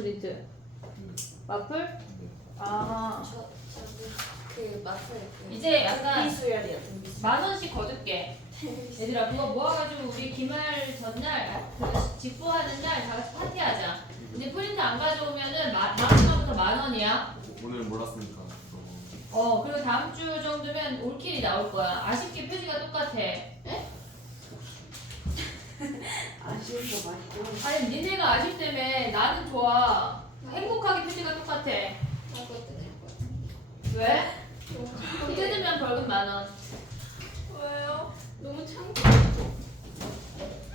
프린트? 마플? 네. 아 그 마플 이제 약간 등비수열이야. 10,000원씩 거둘게. 얘들아 그거 모아가지고 우리 기말 전날 그 직구하는 날 다 같이 파티하자. 근데 프린트 안 가져오면은 다음 주부터 10,000원이야. 오늘 몰랐으니까. 그리고 다음 주 정도면 올킬이 나올 거야. 아쉽게 표지가 똑같아. 아쉬운 거 맞고. 아니 니네가 아쉽다며 나는 좋아. 행복하게 표지가 똑같아. 하고 뜯을 거야. 왜? 그럼 뜯으면 벌금 10,000원. 왜요? 너무 창피.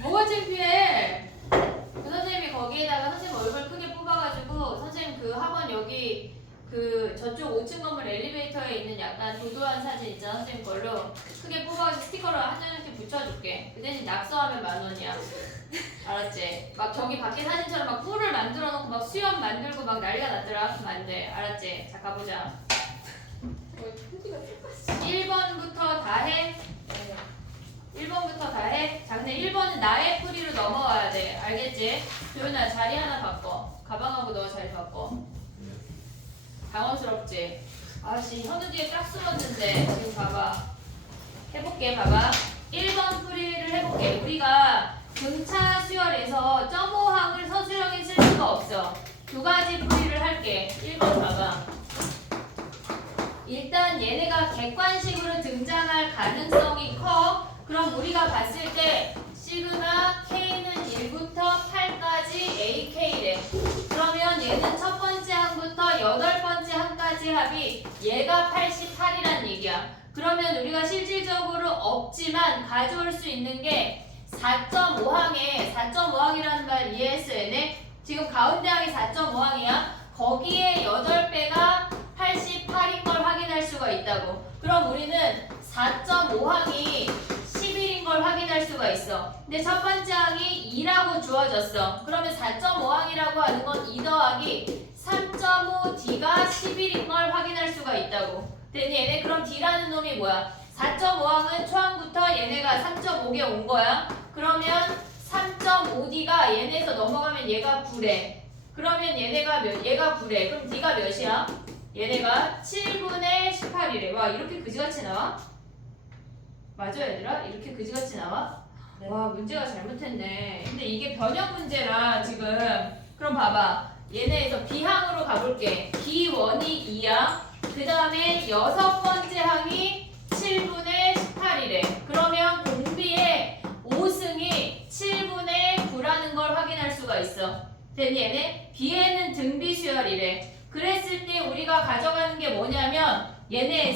뭐가 창피해? 그 선생님이 거기에다가 선생님 얼굴 크게 뽑아가지고 선생님 그 학원 여기 그 저쪽 5층 건물 엘리베이터에 있는 약간 도도한 사진 있잖아 선생님 걸로 크게 뽑아가지고 스티커를 한 장씩 붙여줄게. 그 대신 낙서하면 10,000원이야. 알았지? 막 저기 밖에 사진처럼 막 뿔을 만들어 놓고 막 수염 만들고 막 난리가 났더라. 그럼 안 돼. 알았지? 자 가보자. 표지가 똑같이. 1번부터 다 해. 1번부터 다 해. 자 근데 1번은 나의 뿌리로 넘어와야 돼. 알겠지? 조윤아 자리 하나 바꿔. 가방하고 너 자리 바꿔. 당황스럽지? 아씨 현우 뒤에 딱 숨었는데 지금 봐봐. 해볼게 봐봐. 1번 풀이를 해볼게. 우리가 등차 수열에서 점호항을 서술형에 쓸 수가 없어. 두 가지 풀이를 할게. 1번 봐봐. 일단 얘네가 객관식으로 등장할 가능성이 커. 그럼 우리가 봤을 때 시그마 K는 1부터 8까지 AK래. 그러면 얘는 첫 번째 항부터 여덟 번째 항까지 합이 얘가 88이란 얘기야. 그러면 우리가 실질적으로 없지만 가져올 수 있는 게 4.5항에 4.5항이라는 말 이해했어 얘네? 지금 가운데 항이 4.5항이야. 거기에 8배가 88인 걸 확인할 수가 있다고. 그럼 우리는 4.5항이 11인 걸 확인할 수가 있어. 근데 첫 번째 항이 2라고 주어졌어. 그러면 4.5항이라고 하는 건 2 더하기 3.5D가 11인 걸 확인할 수가 있다고. 됐니 얘네? 그럼 D라는 놈이 뭐야? 4.5항은 초항부터 얘네가 3.5개 온 거야. 그러면 3.5D가 얘네에서 넘어가면 얘가 9래. 그러면 얘가 9래. 그럼 D가 몇이야? 얘네가 7분의 18이래. 와 이렇게 그지같이 나와? 맞아 얘들아? 이렇게 그지같이 나와? 네. 와 문제가 잘못했네. 근데 이게 변형 문제라 지금. 그럼 봐봐. 얘네에서 B항으로 가볼게. B1이 2야. 그 다음에 여섯 번째 항이 7분의 18이래. 그러면 공비의 5승이 7분의 9라는 걸 확인할 수가 있어. 됐니 얘네? B에는 등비수열이래. 그랬을 때 우리가 가져가는 게 뭐냐면 얘네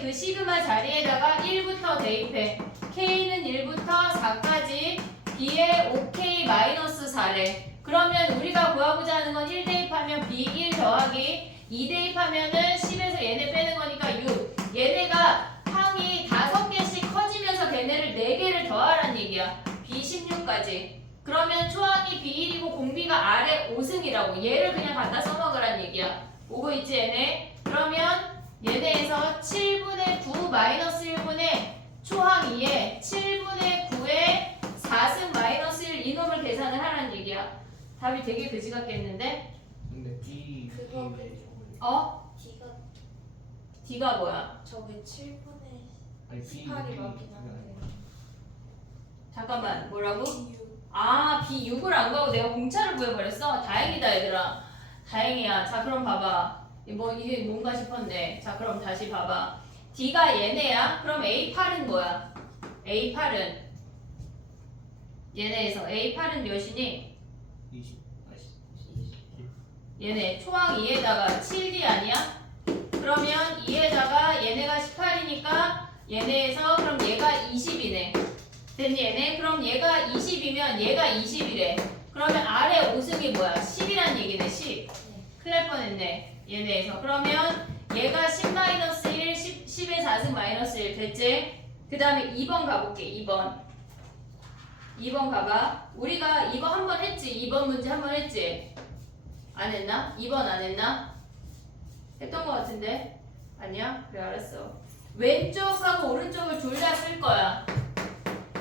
그 시그마 자리에다가 1부터 대입해. K는 1부터 4까지 B에 5K-4래. 그러면 우리가 구하고자 하는 건 1 대입하면 B 1 더하기 2 대입하면은 10에서 얘네 빼는 거니까 6. 얘네가 항이 5개씩 커지면서 걔네를 4개를 더하란 얘기야. B 16까지. 그러면 초항이 B1이고 공비가 아래 5승이라고. 얘를 그냥 갖다 써먹으란 얘기야. 오고 있지 얘네? 그러면 얘네에서 7분의 9 마이너스 1분의 초항 2에 7분의 9에 4승 마이너스 1 이놈을 계산을 하란 얘기야. 답이 되게 그지 같겠는데? 근데 B 그거 D가 D가 뭐야? 저게 7분의 아니 B 18이 맞긴 한데. 잠깐만 뭐라고? B6. 아 B6을 안 가고 내가 공차를 구해버렸어? 다행이다 얘들아. 다행이야. 자 그럼 봐봐. 이게 뭔가 싶었네. 자 그럼 다시 봐봐. D가 얘네야. 그럼 A8은 뭐야? A8은 얘네에서 A8은 몇이니? 20. 얘네 초항 2에다가 7D 아니야? 그러면 2에다가 얘네가 18이니까 얘네에서 그럼 얘가 20이네. 됐니 얘네? 그럼 얘가 20이면 얘가 20이래. 그러면 아래 5승이 뭐야? 10이란 얘기네 10. 큰일 날 뻔했네. 얘네에서. 그러면 얘가 10-1, 10의 4승 마이너스 1 됐지? 그 다음에 2번 가볼게. 2번 가봐. 우리가 이거 한 번 했지? 2번 문제 한 번 했지? 안 했나? 2번 안 했나? 했던 거 같은데? 아니야? 그래 알았어. 왼쪽하고 오른쪽을 둘 다 쓸 거야.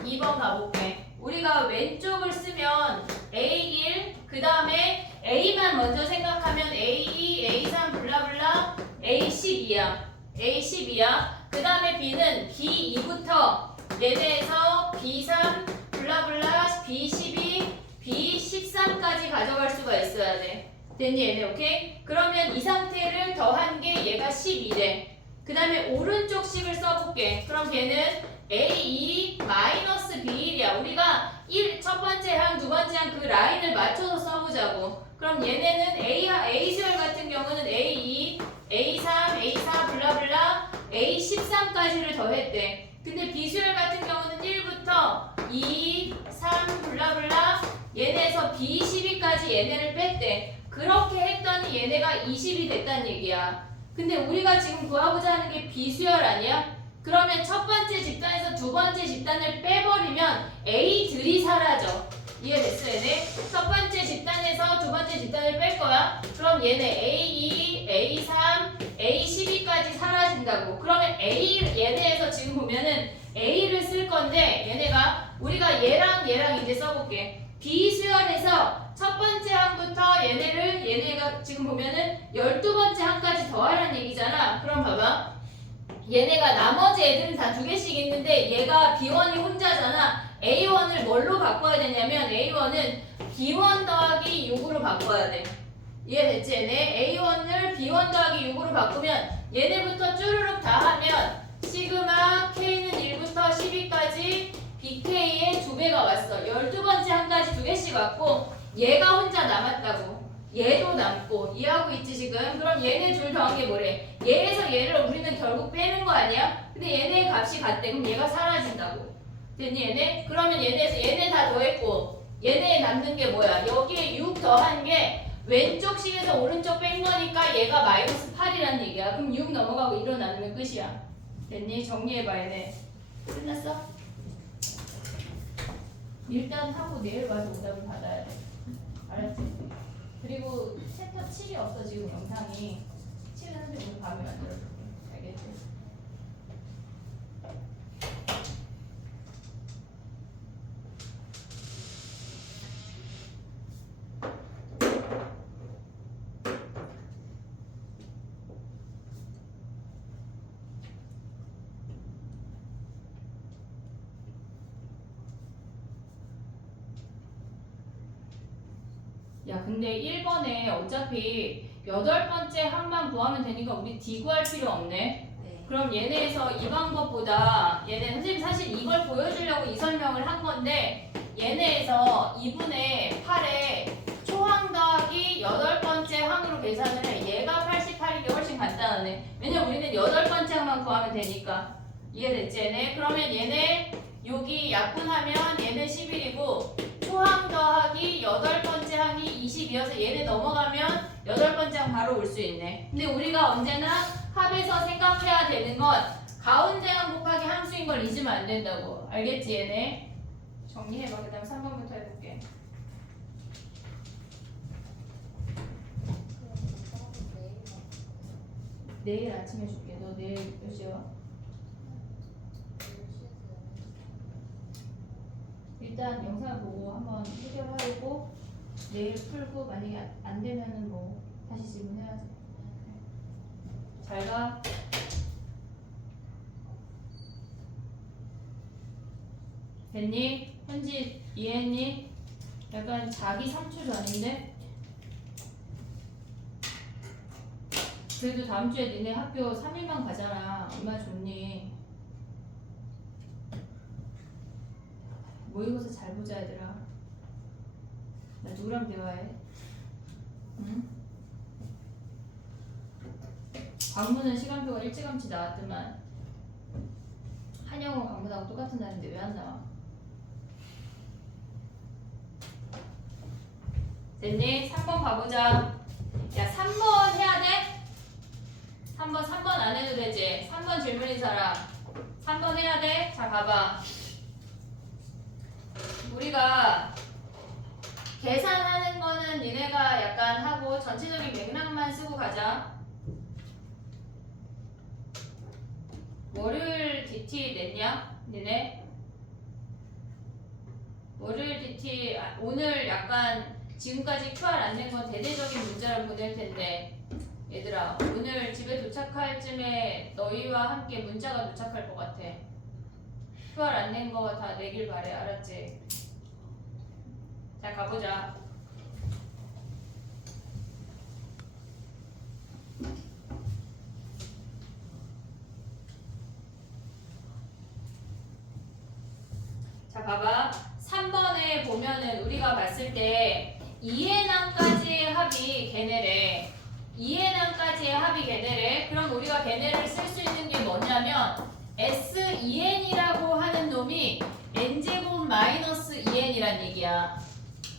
2번 가볼게. 우리가 왼쪽을 쓰면 A1 그 다음에 A A만 먼저 생각하면 A2, A3 블라블라 A12야. A12야. 그 다음에 B는 B2부터 얘네에서 B3 블라블라 B12, B13까지 가져갈 수가 있어야 돼. 됐니 얘네 오케이? 그러면 이 상태를 더한 게 얘가 12래. 그 다음에 오른쪽 식을 써볼게. 그럼 걔는 A2 마이너스 B1이야. 우리가 첫 번째 항, 두 번째 항 그 라인을 맞춰서 써보자고. 그럼 얘네는 A수열 같은 경우는 A2, A3, A4 블라블라 A13까지를 더했대. 근데 B수열 같은 경우는 1부터 2, 3 블라블라 얘네에서 B12까지 얘네를 뺐대. 그렇게 했더니 얘네가 20이 됐다는 얘기야. 근데 우리가 지금 구하고자 하는 게 B수열 아니야? 그러면 첫 번째 집단에서 두 번째 집단을 빼버리면 A들이 사라져. 이해됐어 얘네? 첫 번째 집단에서 두 번째 집단을 뺄 거야. 그럼 얘네 A2, A3, A12까지 사라진다고. 그러면 얘네에서 지금 보면은 A를 쓸 건데 얘네가 우리가 얘랑 이제 써볼게. B수열에서 첫 번째 항부터 얘네가 지금 보면은 12번째 항까지 더하라는 얘기잖아. 그럼 봐봐. 얘네가 나머지 애들은 다 두 개씩 있는데 얘가 B1이 혼자잖아. A1을 뭘로 바꿔야 되냐면 A1은 B1 더하기 6으로 바꿔야 돼. 이해됐지 얘네? A1을 B1 더하기 6으로 바꾸면 얘네부터 쭈르륵 다 하면 시그마 K는 1부터 12까지 BK의 2배가 왔어. 12번째 항까지 두 개씩 왔고 얘가 혼자 남았다고. 얘도 남고 이해하고 있지 지금? 그럼 얘네 둘 더한 게 뭐래? 얘에서 얘를 우리는 결국 빼는 거 아니야? 근데 얘네의 값이 같대. 그럼 얘가 사라진다고. 됐니 얘네? 그러면 얘네에서 얘네 다 더했고 얘네에 남는 게 뭐야? 여기에 6 더한 게 왼쪽 식에서 오른쪽 뺀 거니까 얘가 마이너스 8이라는 얘기야. 그럼 6 넘어가고 1로 나누면 끝이야. 됐니? 정리해봐 얘네. 끝났어? 일단 하고 내일 가서 오답을 받아야 돼. 알았지? 그리고 챕터 7이 없어 지금 영상이. 7은 선생님 오늘 밤에 만들어줄게. 알겠지? 야 근데 1번에 어차피 8번째 항만 구하면 되니까 우리 D 구할 필요 없네. 네. 그럼 얘네에서 이 방법보다 얘네 선생님 사실 이걸 보여주려고 이 설명을 한 건데 얘네에서 2분의 8에 초항 더하기 8번째 항으로 계산을 해. 얘가 88인 게 훨씬 간단하네. 왜냐면 우리는 8번째 항만 구하면 되니까. 이해됐지 얘네? 그러면 얘네 여기 약분하면 얘네 11이고 초항 더하기 8번째 항이 22여서 얘네 넘어가면 8번째 항 바로 올 수 있네. 근데 우리가 언제나 합에서 생각해야 되는 건 가운데 항 곱하기 함수인 걸 잊으면 안 된다고. 알겠지 얘네? 정리해봐. 그 다음 3번부터 해볼게. 내일 아침에 줄게. 너 내일 몇 시에 와? 일단 영상 보고 한번 해결하고 내일 풀고 만약에 안 되면은 뭐 다시 질문해야지. 잘 가. 됐니? 현지 이해했니? 약간 자기 3초 전인데? 그래도 다음 주에 니네 학교 3일만 가잖아. 얼마나 좋니? 모의고사 잘 보자 얘들아. 나 누구랑 대화해? 응? 광문은 시간표가 일찌감치 나왔더만 한영어 광문하고 똑같은 날인데 왜 안 나와? 됐니? 3번 가보자. 야 3번 해야 돼? 3번 안 해도 되지? 3번 질문인 사람 3번 해야 돼? 자 가봐. 우리가 계산하는 거는 니네가 약간 하고 전체적인 맥락만 쓰고 가자. 월요일 DT 냈냐? 니네? 월요일 DT 오늘 약간 지금까지 QR 안 낸 건 대대적인 문자를 보낼 텐데 얘들아 오늘 집에 도착할 쯤에 너희와 함께 문자가 도착할 것 같아. QR 안 낸 거 다 내길 바래. 알았지? 자 가보자. 자 봐봐. 3번에 보면은 우리가 봤을 때 2N항까지의 합이 걔네래. 2N항까지의 합이 걔네래. 그럼 우리가 걔네를 쓸 수 있는 게 뭐냐면 S2N이라고 하는 놈이 N제곱 마이너스 2N이란 얘기야.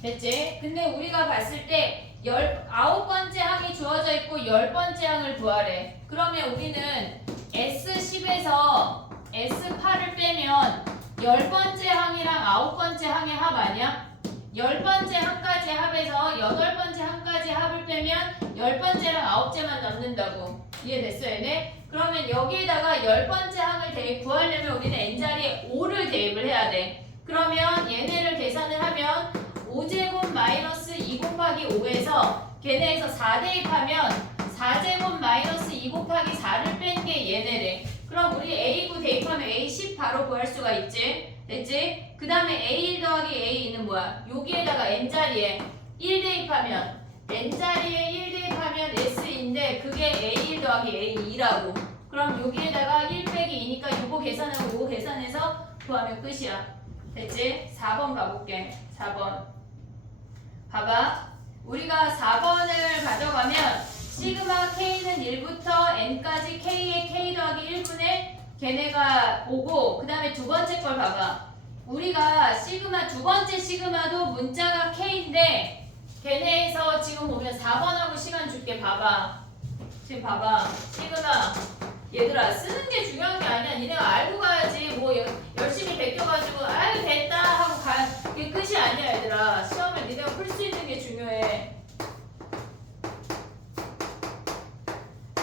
됐지? 근데 우리가 봤을 때 19번째 항이 주어져 있고 10번째 항을 구하래. 그러면 우리는 S10에서 S8을 빼면 10번째 항이랑 9번째 항의 합 아니야? 10번째 항까지 합해서 8번째 항까지 합을 빼면 10번째랑 9번째만 남는다고. 이해됐어 얘네? 그러면 여기에다가 10번째 항을 구하려면 우리는 n자리에 5를 대입을 해야 돼. 그러면 얘네를 계산을 하면 5제곱 마이너스 2 곱하기 5에서 걔네에서 4 대입하면 4제곱 마이너스 2 곱하기 4를 뺀 게 얘네래. 그럼 우리 A9 대입하면 A10 바로 구할 수가 있지? 됐지? 그 다음에 A1 더하기 A2는 뭐야? 여기에다가 n자리에 1 대입하면 n자리에 1 대입하면 S인데 그게 A1 더하기 A2라고. 그럼 여기에다가 1 빼기 2니까 요거 계산하고 요거 계산해서 구하면 끝이야. 됐지? 4번 가볼게. 4번. 봐봐. 우리가 4번을 가져가면 시그마 K는 1부터 N까지 K의 K 더하기 1분의 걔네가 오고 그 다음에 두 번째 걸 봐봐. 우리가 시그마 두 번째 시그마도 문자가 K인데 걔네에서 지금 보면 4번하고 시간 줄게. 봐봐. 지금 봐봐. 시그마 얘들아 쓰는 게 중요한 게 아니야. 니네가 알고 가야지. 뭐 열심히 베껴가지고 아유 됐다 하고 가. 그게 끝이 아니야 얘들아. 시험을 니네가 풀 수 있는 게 중요해.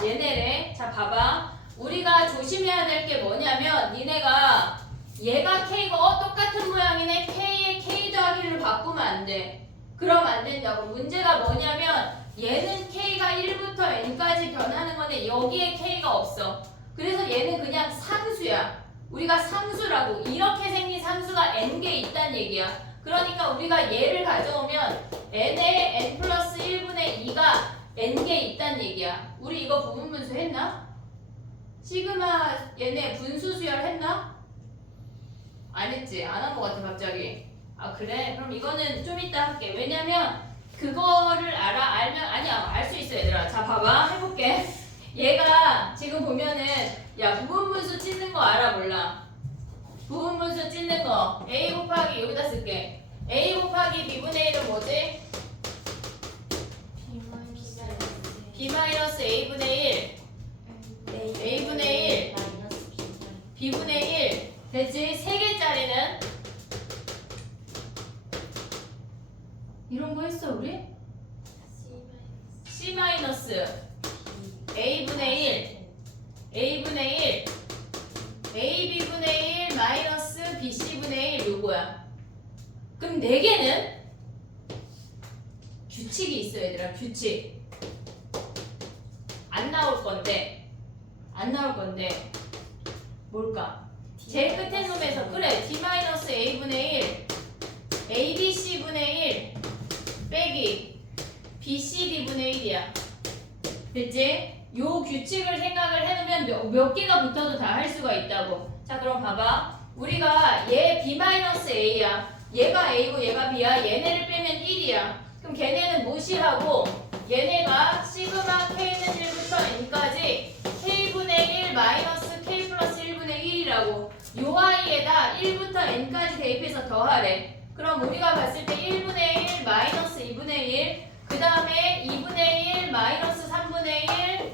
얘네래. 자 봐봐. 우리가 조심해야 될 게 뭐냐면 니네가 얘가 K가 똑같은 모양이네. K의 K 더하기를 바꾸면 안 돼. 그럼 안 된다고. 문제가 뭐냐면 얘는 K가 1부터 N까지 변하는 건데 여기에 K가 없어. 그래서 얘는 그냥 상수야. 우리가 상수라고. 이렇게 생긴 상수가 N개 있단 얘기야. 그러니까 우리가 얘를 가져오면 N에 N 플러스 1분의 2가 N개 있단 얘기야. 우리 이거 부분분수 했나? 시그마 얘네 분수 수열 했나? 안 했지? 안 한 것 같아 갑자기. 아 그래? 그럼 이거는 좀 이따 할게. 왜냐면 그거를 알면 아니야 알 수 있어 얘들아. 자 봐봐 해볼게. 얘가 지금 보면은 야 부분분수 찢는 거 알아 몰라? 부분분수 찢는 거 A 곱하기 여기다 쓸게. A 곱하기 B분의 1은 뭐지? B 마이너스 A분의 1 A분의 1 B분의 1 됐지? 3개짜리는 이런 거 했어 우리? C 마이너스 A분의 1 A분의 1 AB분의 1 마이너스 BC분의 1 요거야. 그럼 4개는 규칙이 있어 얘들아. 규칙 안 나올 건데 뭘까? 제일 끝에 놈에서 그래 D-A분의 1 ABC분의 1 빼기 BCD분의 1이야. 됐지? 요 규칙을 생각을 해놓으면 몇 개가 붙어도 다 할 수가 있다고. 자 그럼 봐봐. 우리가 얘 B-A야. 얘가 A고 얘가 B야. 얘네를 빼면 1이야. 그럼 걔네는 무시하고 얘네가 시그마 K는 1부터 N까지 K분의 1 마이너스 K 플러스 1분의 1이라고. 요 아이에다 1부터 N까지 대입해서 더하래. 그럼 우리가 봤을 때 1분의 1 마이너스 2분의 1 그 다음에 2분의 1 마이너스 3분의 1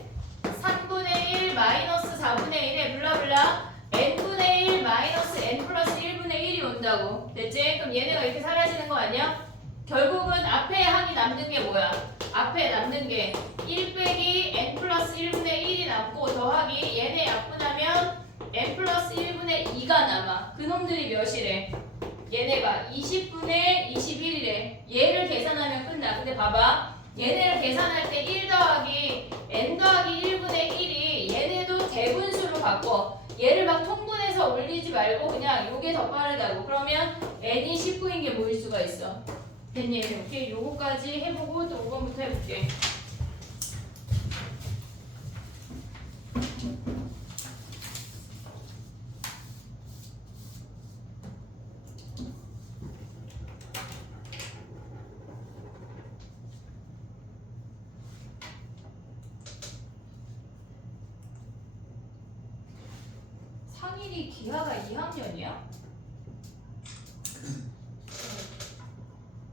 3분의 1 마이너스 4분의 1에 블라블라 N분의 1 마이너스 N 플러스 1분의 1이 온다고. 됐지? 그럼 얘네가 이렇게 사라지는 거 아니야? 결국은 앞에 항이 남는 게 뭐야? 앞에 남는 게 1 빼기 N 플러스 1분의 1이 남고 더하기 얘네 약분하면 N 플러스 1분의 2가 남아. 그놈들이 몇이래? 얘네가 20분의 21이래. 얘를 계산하면 끝나. 근데 봐봐. 얘네를 계산할 때 1 더하기 n 더하기 1분의 1이 얘네도 대분수로 바꿔. 얘를 막 통분해서 올리지 말고 그냥 요게 더 빠르다고. 그러면 n이 19인 게 뭐일 수가 있어? 됐니? 오케이. 요거까지 해보고 또 5번부터 해볼게. 상일이 기하가 2학년이야?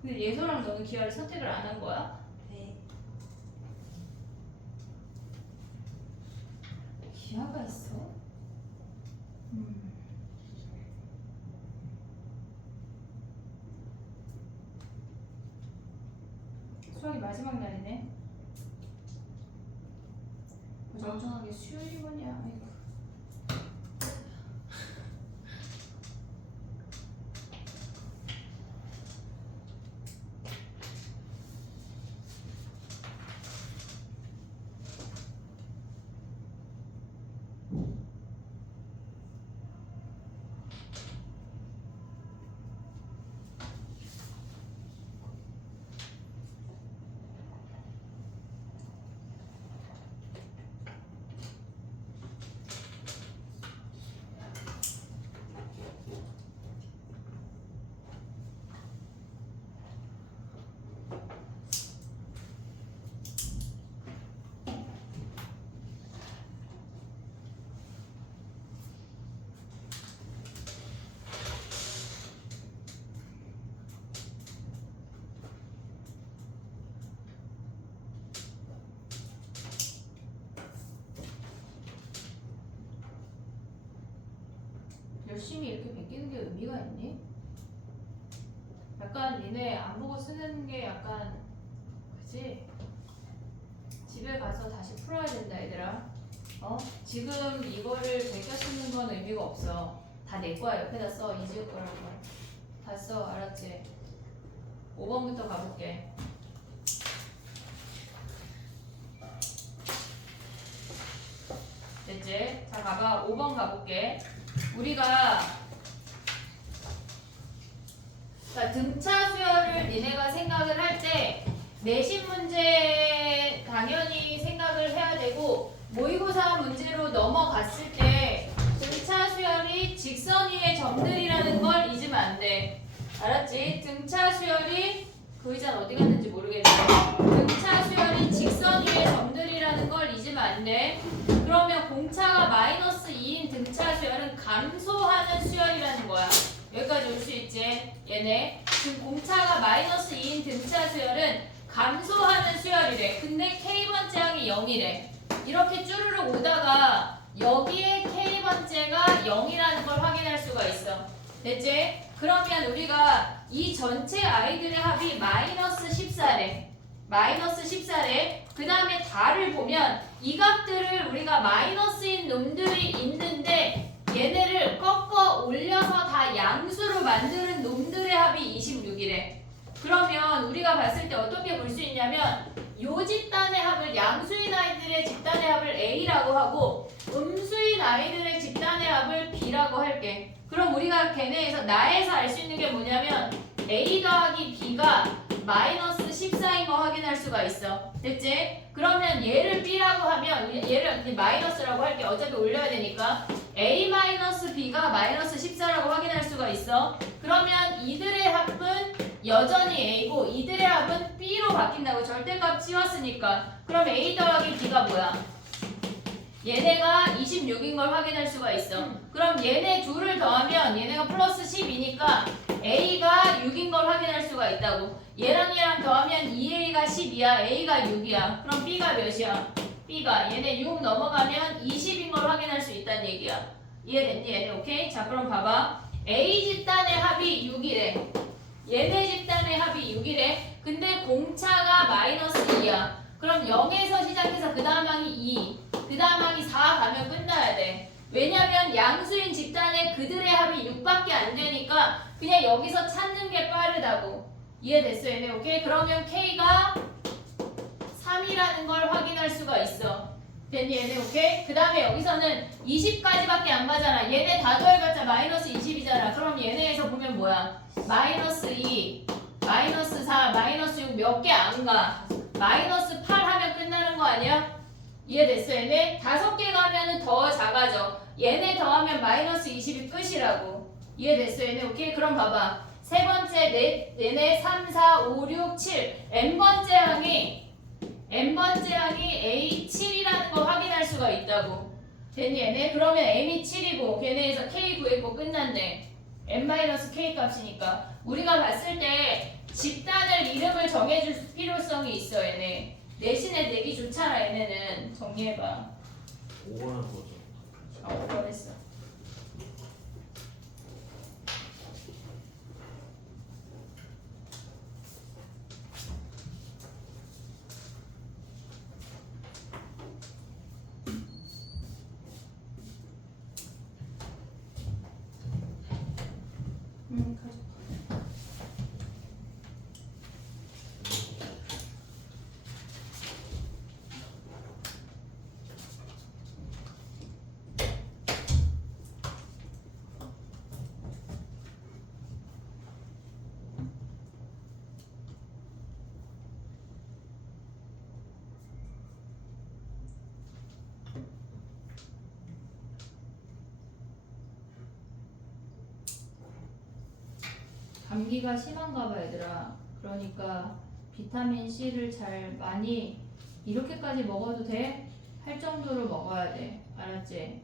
근데 예서랑 너는 기하를 선택을 안 한 거야? 네. 기하가 있어? 수학이 마지막 날이네. 정정하게 수요일이 뭐냐? 아이고. 열심히 이렇게 베끼는 게 의미가 있니? 약간 니네 안 보고 쓰는 게 약간 그지? 집에 가서 다시 풀어야 된다 얘들아. 지금 이거를 베껴 쓰는 건 의미가 없어. 다 내 거야. 옆에다 써. 이지을 거라고. 다 써. 알았지? 5번부터 가볼게. 됐지? 자 가봐. 5번 가볼게. 우리가 등차 수열을 니네가 생각을 할 때 내신 문제 당연히 생각을 해야 되고 모의고사 문제로 넘어갔을 때 등차 수열이 직선 위의 점들이라는 걸 잊으면 안 돼. 알았지? 등차 수열이 그 의자는 어디 갔는지 모르겠네. 등차 수열이 직선 위의 점들이라는 걸 잊으면 안 돼. 그러면 공차가 마이너스 2인 등차 수열은 감소하는 수열이라는 거야. 여기까지 올 수 있지? 얘네 지금 공차가 마이너스 2인 등차 수열은 감소하는 수열이래. 근데 K번째 항이 0이래. 이렇게 쭈르륵 오다가 여기에 K번째가 0이라는 걸 확인할 수가 있어. 됐지? 그러면 우리가 이 전체 아이들의 합이 마이너스 14래. 마이너스 14래. 그 다음에 다를 보면 이 값들을 우리가 마이너스인 놈들이 있는데 얘네를 꺾어 올려서 다 양수로 만드는 놈들의 합이 26이래. 그러면 우리가 봤을 때 어떻게 볼 수 있냐면 요 집단의 합을 양수인 아이들의 집단의 합을 A라고 하고 음수인 아이들의 집단의 합을 B라고 할게. 그럼 우리가 걔네에서 나에서 알 수 있는 게 뭐냐면 A 더하기 B가 마이너스 14인 거 확인할 수가 있어. 됐지? 그러면 얘를 B라고 하면 얘를 마이너스라고 할게. 어차피 올려야 되니까 A 마이너스 B가 마이너스 14라고 확인할 수가 있어. 그러면 이들의 합은 여전히 A고 이들의 합은 B로 바뀐다고. 절대값 치웠으니까. 그럼 A 더하기 B가 뭐야? 얘네가 26인 걸 확인할 수가 있어. 그럼 얘네 둘을 더하면 얘네가 플러스 10이니까 A가 6인 걸 확인할 수가 있다고. 얘랑 얘랑 더하면 2A가 10이야. A가 6이야. 그럼 B가 몇이야? B가 얘네 6 넘어가면 20인 걸 확인할 수 있다는 얘기야. 이해됐니 얘네? 오케이? 자 그럼 봐봐. A 집단의 합이 6이래. 얘네 집단의 합이 6이래. 근데 공차가 마이너스 2야. 그럼 0에서 시작해서 그 다음 항이 2, 그 다음 항이 4 가면 끝나야 돼. 왜냐면 양수인 집단의 그들의 합이 6밖에 안 되니까 그냥 여기서 찾는 게 빠르다고. 이해됐어 얘네? 오케이? 그러면 K가 합이라는 걸 확인할 수가 있어. 됐니 얘네? 오케이? 그 다음에 여기서는 20까지밖에 안 가잖아. 얘네 다 더해봤자 마이너스 20이잖아. 그럼 얘네에서 보면 뭐야? 마이너스 2, 마이너스 4, 마이너스 6 몇 개 안 가. 마이너스 8 하면 끝나는 거 아니야? 이해됐어 얘네? 5개 가면은 더 작아져. 얘네 더하면 마이너스 20이 끝이라고. 이해됐어 얘네? 오케이? 그럼 봐봐. 세 번째 얘네 3, 4, 5, 6, 7 n번째 항이 A7이라는 거 확인할 수가 있다고. 됐니 얘네? 그러면 m이 7이고 걔네에서 k 구했고 끝났네. n-k 값이니까 우리가 봤을 때 집단을 이름을 정해줄 필요성이 있어 얘네. 대신에 내기 좋잖아 얘네는. 정리해봐. 5번 한 거죠. 5번 했어. 가져. 감기가 심한가 봐 얘들아. 그러니까 비타민 C를 잘 많이 이렇게까지 먹어도 돼? 할 정도로 먹어야 돼. 알았지?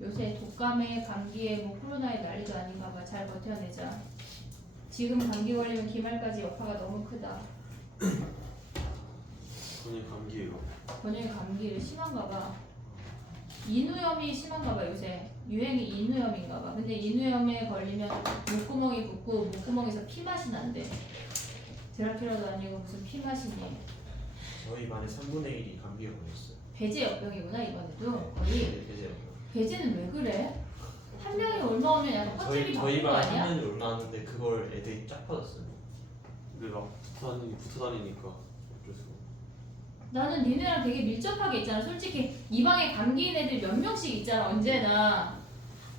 요새 독감에 감기에 뭐 코로나에 난리도 아닌가 봐. 잘 버텨내자. 지금 감기 걸리면 기말까지 여파가 너무 크다. 저는 감기예요. 번역이 감기를 심한가 봐. 인후염이 심한가 봐 요새. 유행이 인후염인가 봐. 근데 인후염에 걸리면 목구멍이 붓고 목구멍에서 피맛이 난대. 드라큘라도 아니고 무슨 피맛이니. 저희 반에 3분의 1이 감기에 걸렸어요. 배제역병이구나 이번에도 거의. 배제요. 배제는 왜 그래? 한 명이 얼마 오면 약간 껍질이 저희 바뀐 거 반 아니야? 한 년이 올라왔는데 그걸 애들이 쫙 받았어요. 근데 막 붙어 다니니까 어쩔 수가. 나는 니네랑 되게 밀접하게 있잖아. 솔직히 이 방에 감기인 애들 몇 명씩 있잖아 언제나.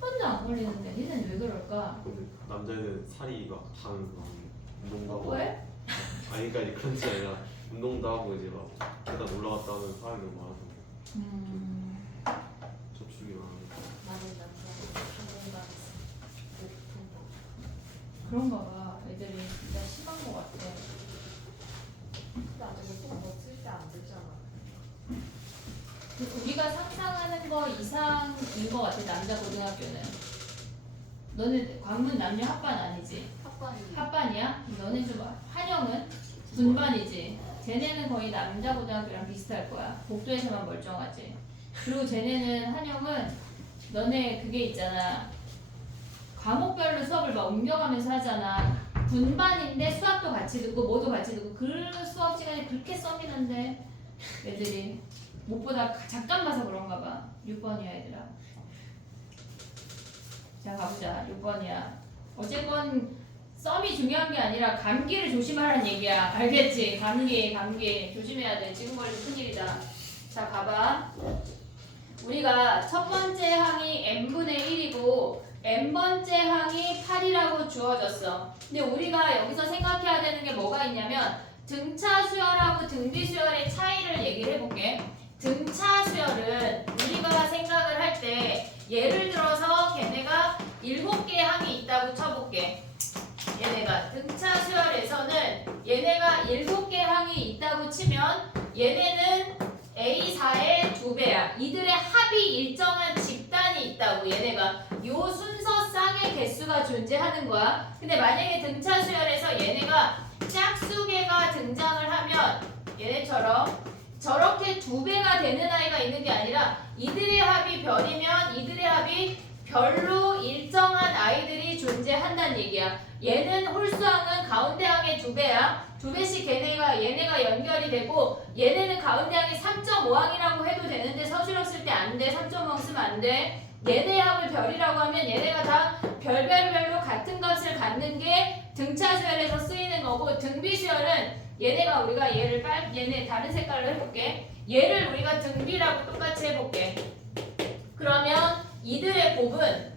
한 번도 안 걸리는데 니네는 왜 그럴까? 근데 남자애는 살이 막 다는 거 운동도 하고. 왜? 아니까지 그런 게 아니라 운동도 하고 이제 막 계단 올라갔다 하면 사람이 너무 많아서 접촉이 많으니까. 나는 남자가 전문가 그런가 봐. 애들이 진짜 심한 거 같아. 나중에 꼭 멋질 때 안 되잖아. 우리가 상상하는 거 이상인 거 같아. 남자 고등학교는. 너는 광문 남녀 합반 아니지? 학번이 합반이야? 너네 좀 한영은 분반이지. 쟤네는 거의 남자 고등학교랑 비슷할 거야. 복도에서만 멀쩡하지. 그리고 쟤네는 한영은 너네 그게 있잖아. 과목별로 수업을 막 옮겨가면서 하잖아. 분반인데 수학도 같이 듣고 뭐도 같이 듣고 그 수업 시간이 그렇게 썸이는데 애들이 무엇보다 잠깐 봐서 그런가 봐. 6번이야 얘들아. 자 가보자. 6번이야. 어쨌건 썸이 중요한 게 아니라 감기를 조심하라는 얘기야. 알겠지? 감기 조심해야 돼. 지금 걸리면 큰일이다. 자 봐봐. 우리가 첫 번째 항이 n분의 1이고 n번째 항이 8이라고 주어졌어. 근데 우리가 여기서 생각해야 되는 게 뭐가 있냐면 등차 수열하고 등비 수열의 차이를 얘기를 해볼게. 등차 수열은 우리가 생각을 할 때 예를 들어서 걔네가 7개의 항이 있다고 쳐볼게. 얘네가 등차 수열에서는 얘네가 7개 항이 있다고 치면 얘네는 A4의 2배야. 이들의 합이 일정한 집단이 있다고. 얘네가 요 순서쌍의 개수가 존재하는 거야. 근데 만약에 등차 수열에서 얘네가 짝수개가 등장을 하면 얘네처럼 저렇게 2배가 되는 아이가 있는 게 아니라 이들의 합이 별이면 이들의 합이 별로 일정한 아이들이 존재한다는 얘기야. 얘는 홀수항은 가운데 항의 2배야. 2배씩 얘네가 연결이 되고 얘네는 가운데 항이 3.5항이라고 해도 되는데 서술형 쓸 때 안 돼. 3.5항 쓰면 안 돼. 얘네 합을 별이라고 하면 얘네가 다 별별별로 같은 값을 갖는 게 등차 수열에서 쓰이는 거고 등비수열은 얘네가 우리가 얘네 다른 색깔로 해볼게. 얘를 우리가 등비라고 똑같이 해볼게. 그러면 이들의 곱은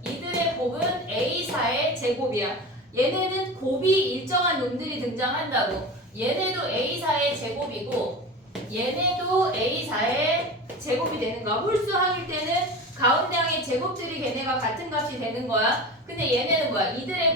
A4의 제곱이야. 얘네는 곱이 일정한 놈들이 등장한다고. 얘네도 A4의 제곱이고 얘네도 A4의 제곱이 되는 거야. 홀수항일 때는 가운데 항의 제곱들이 걔네가 같은 값이 되는 거야. 근데 얘네는 뭐야? 이들의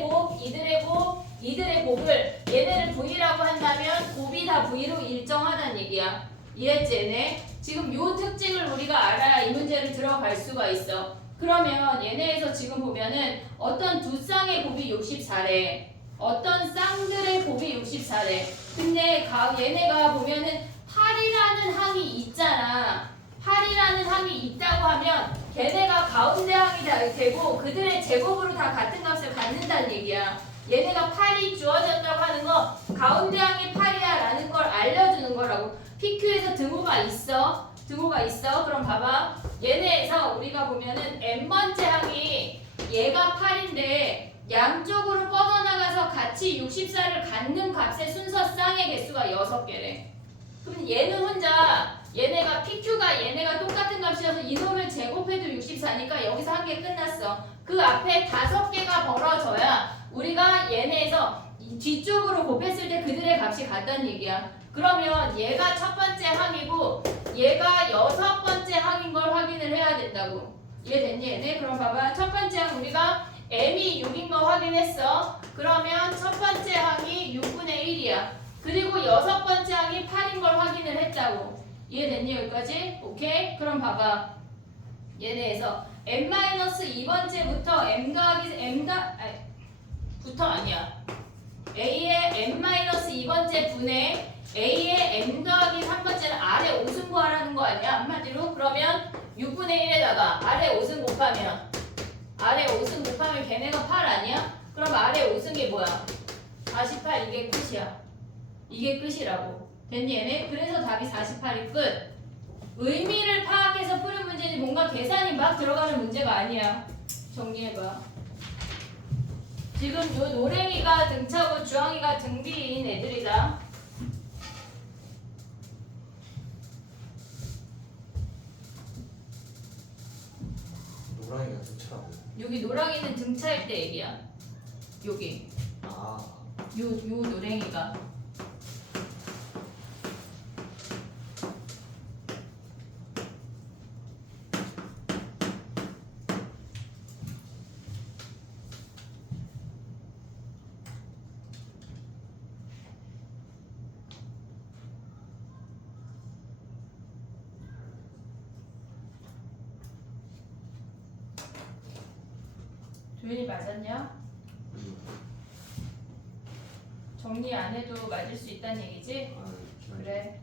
곱을 얘네를 V라고 한다면 곱이 다 V로 일정하다는 얘기야. 이해했지 얘네? 지금 요 특징을 우리가 알아야 이 문제를 들어갈 수가 있어. 그러면 얘네에서 지금 보면은 어떤 두 쌍의 곱이 64래. 어떤 쌍들의 곱이 64래. 근데 얘네가 보면은 8이라는 항이 있잖아. 8이라는 항이 있다고 하면 걔네가 가운데 항이 되고 그들의 제곱으로 다 같은 값을 갖는다는 얘기야. 얘네가 8이 주어졌다고 하는 거 가운데 항이 8이야 라는 걸 알려주는 거라고. PQ에서 등호가 있어. 그럼 봐봐. 얘네에서 우리가 보면은 n번째 항이 얘가 8인데 양쪽으로 뻗어나가서 같이 64를 갖는 값의 순서 쌍의 개수가 6개래. 그럼 얘는 혼자 얘네가 PQ가 얘네가 똑같은 값이어서 이놈을 제곱해도 64니까 여기서 한 개 끝났어. 그 앞에 5개가 벌어져야 우리가 얘네에서 뒤쪽으로 곱했을 때 그들의 값이 같다는 얘기야. 그러면 얘가 첫 번째 항이고 얘가 6번째 항인 걸 확인을 해야 된다고. 이해됐니 얘네? 그럼 봐봐. 첫 번째 항 우리가 m이 6인 거 확인했어. 그러면 첫 번째 항이 6분의 1이야. 그리고 6번째 항이 8인 걸 확인을 했다고. 이해됐니 여기까지? 오케이? 그럼 봐봐. 얘네에서 n-2번째부터 a의 n-2번째 분의 a의 m 더하기 3번째는 아래 5승 구하라는 거 아니야? 한마디로? 그러면 6분의 1에다가 아래 5승 곱하면 걔네가 8 아니야? 그럼 아래 5승이 뭐야? 48 이게 끝이야. 이게 끝이라고. 됐니 얘네? 그래서 답이 48이 끝. 의미를 파악해서 푸는 문제지 뭔가 계산이 막 들어가는 문제가 아니야. 정리해봐. 지금 요 노랭이가 등차고 주황이가 등비인 애들이다. 노랑이가 등차라고. 여기 노랑이는 등차일 때 얘기야. 여기 아, 요 노랭이가. 도현이 맞았냐? 정리 안 해도 맞을 수 있다는 얘기지? 그래.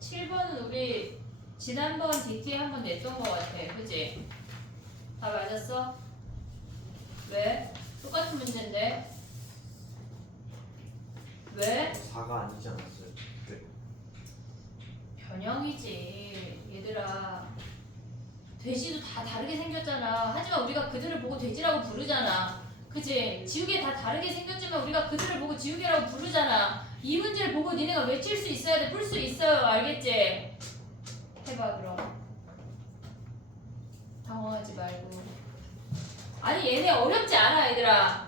(7번은) 우리 지난번 DT 한번 냈던 것 같아. 그치? 다 맞았어? 왜? 똑같은 문제인데 왜? 4가 아니지 않았어요? 네. 변형이지 얘들아. 돼지도 다 다르게 생겼잖아. 하지만 우리가 그들을 보고 돼지라고 부르잖아. 그치? 지우개 다 다르게 생겼지만 우리가 그들을 보고 지우개라고 부르잖아. 이 문제를 보고 니네가 외칠 수 있어야 돼. 풀 수 있어요. 알겠지? 해봐 그럼. 당황하지 말고. 아니 얘네 어렵지 않아 얘들아.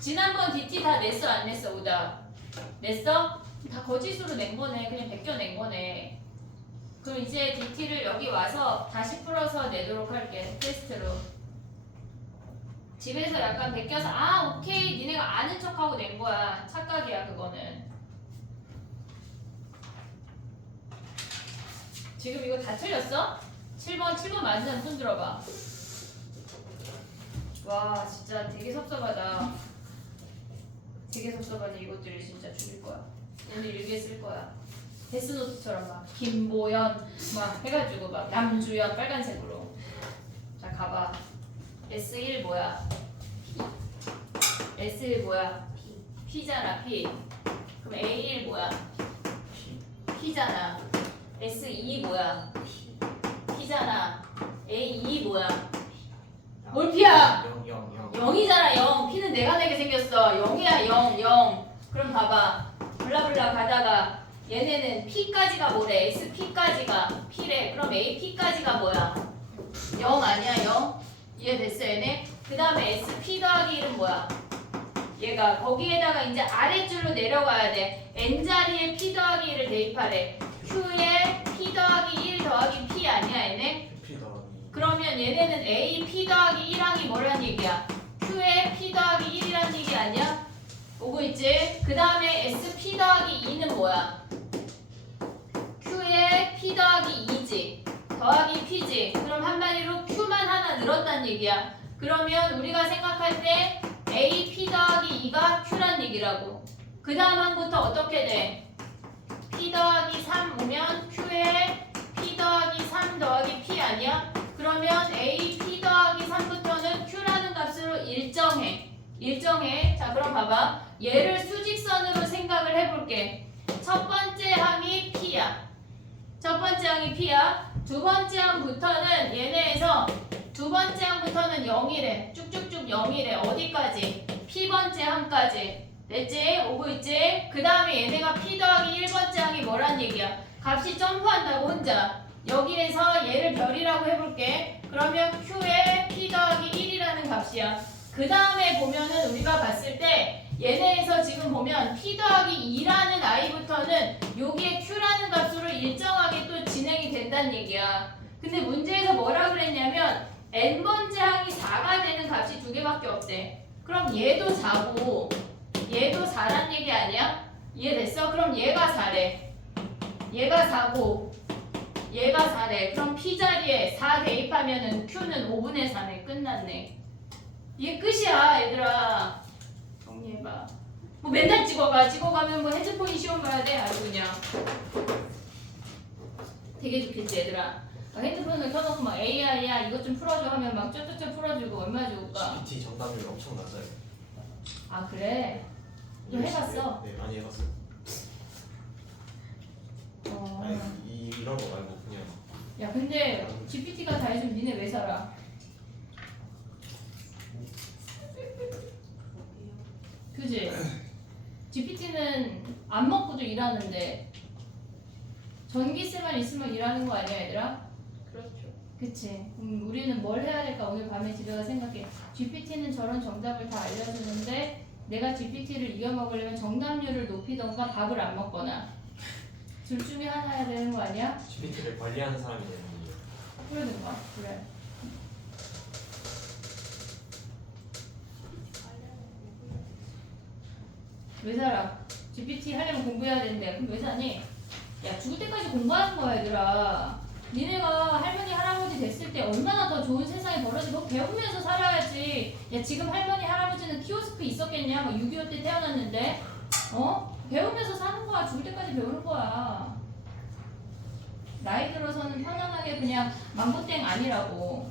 지난번 DT 다 냈어 안 냈어 오다? 냈어? 다 거짓으로 낸 거네. 그냥 베껴낸 거네. 그럼 이제 DT를 여기 와서 다시 풀어서 내도록 할게. 테스트로. 집에서 약간 베껴서 아 오케이 니네가 아는 척하고 낸 거야. 착각이야 그거는. 지금 이거 다 틀렸어? 7번 맞은 사람 손 들어봐. 와 진짜 되게 섭섭하다. 되게 섭섭하네. 이것들이 진짜 죽일 거야. 오늘 일기에 쓸 거야. 데스노트처럼 막 김보연 막 해가지고 막 남주연 빨간색으로. 자 가봐. S1 뭐야? S1 뭐야? P잖아 P. 그럼 A1 뭐야? P잖아. S2 뭐야? P잖아. A2 뭐야? 뭘 P야? 0. 0이잖아 0. P는 내가 내게 생겼어. 0이야 0. 그럼 봐봐. 블라블라 가다가 얘네는 P까지가 뭐래? SP까지가 P래. 그럼 AP까지가 뭐야? 0 아니야 0? 이해됐어 얘네? 그 다음에 SP 더하기 1은 뭐야? 얘가 거기에다가 이제 아래줄로 내려가야 돼. N자리에 P 더하기 1을 대입하래. Q에 P 더하기 1 더하기 P 아니야 얘네? P 더하기 그러면 얘네는 A P 더하기 1항이 뭐란 얘기야? Q에 P 더하기 1이란 얘기 아니야? 오고 있지? 그 다음에 SP 더하기 2는 뭐야? Q에 P 더하기 2지 더하기 P지. 그럼 한마디로 Q만 하나 늘었단 얘기야. 그러면 우리가 생각할 때 A P 더하기 2가 Q란 얘기라고. 그 다음 항부터 어떻게 돼? P 더하기 3 오면 Q에 P 더하기 3 더하기 P 아니야? 그러면 A P 더하기 3부터는 Q라는 값으로 일정해. 자 그럼 봐봐. 얘를 수직선으로 생각을 해볼게. 첫 번째 항이 P야. 두 번째 항부터는 얘네에서 두 번째 항부터는 0이래. 쭉쭉쭉 0이래. 어디까지? P번째 항까지. 됐지? 오고 있지? 그 다음에 얘네가 P 더하기 1번째 항이 뭐란 얘기야? 값이 점프한다고 혼자. 여기에서 얘를 별이라고 해볼게. 그러면 Q에 P 더하기 1이라는 값이야. 그 다음에 보면은 우리가 봤을 때 얘네에서 지금 보면 P 더하기 2라는 아이부터는 여기에 Q라는 값으로 일정하게 또 진행이 된다는 얘기야. 근데 문제에서 뭐라 그랬냐면 N번째 항이 4가 되는 값이 두 개밖에 없대. 그럼 얘도 4고 얘도 4란 얘기 아니야? 이해됐어? 그럼 얘가 4래. 얘가 4고 얘가 4래. 그럼 P 자리에 4 대입하면은 Q는 5분의 4네. 끝났네. 이게 끝이야 얘들아. 정리해봐. 뭐 맨날 찍어가면 뭐 핸드폰이 시험 봐야 돼. 아주 그냥 되게 좋겠지 얘들아. 핸드폰을 켜놓고 막 AI야 이것 좀 풀어줘 하면 막 쩌쩌쩌 풀어주고 얼마나 좋을까. GPT 정답률 엄청 낮아요. 아 그래? 좀 해봤어? 네 많이 해봤어요. 아니 이런 거 말고 그냥 야 근데 GPT가 다 해주면 니네 왜 살아? 그지? GPT는 안 먹고도 일하는데 전기세만 있으면 일하는 거 아니야 얘들아? 그렇죠. 그치? 우리는 뭘 해야 될까 오늘 밤에 집에 가서 생각해. GPT는 저런 정답을 다 알려주는데 내가 GPT를 이겨먹으려면 정답률을 높이던가 밥을 안 먹거나 둘 중에 하나 해야 되는 거 아니야? GPT를 관리하는 사람이 되는 거예요. 그러든가 그래. 왜 살아? GPT 하려면 공부해야 되는데 그럼 왜 사니? 야 죽을 때까지 공부하는 거야 얘들아. 니네가 할머니 할아버지 됐을 때 얼마나 더 좋은 세상이 벌어지고 배우면서 살아야지. 야 지금 할머니 할아버지는 키오스크 있었겠냐? 뭐 6.25 때 태어났는데 배우면서 사는 거야. 죽을 때까지 배우는 거야. 나이 들어서는 편안하게 그냥 망고땡 아니라고.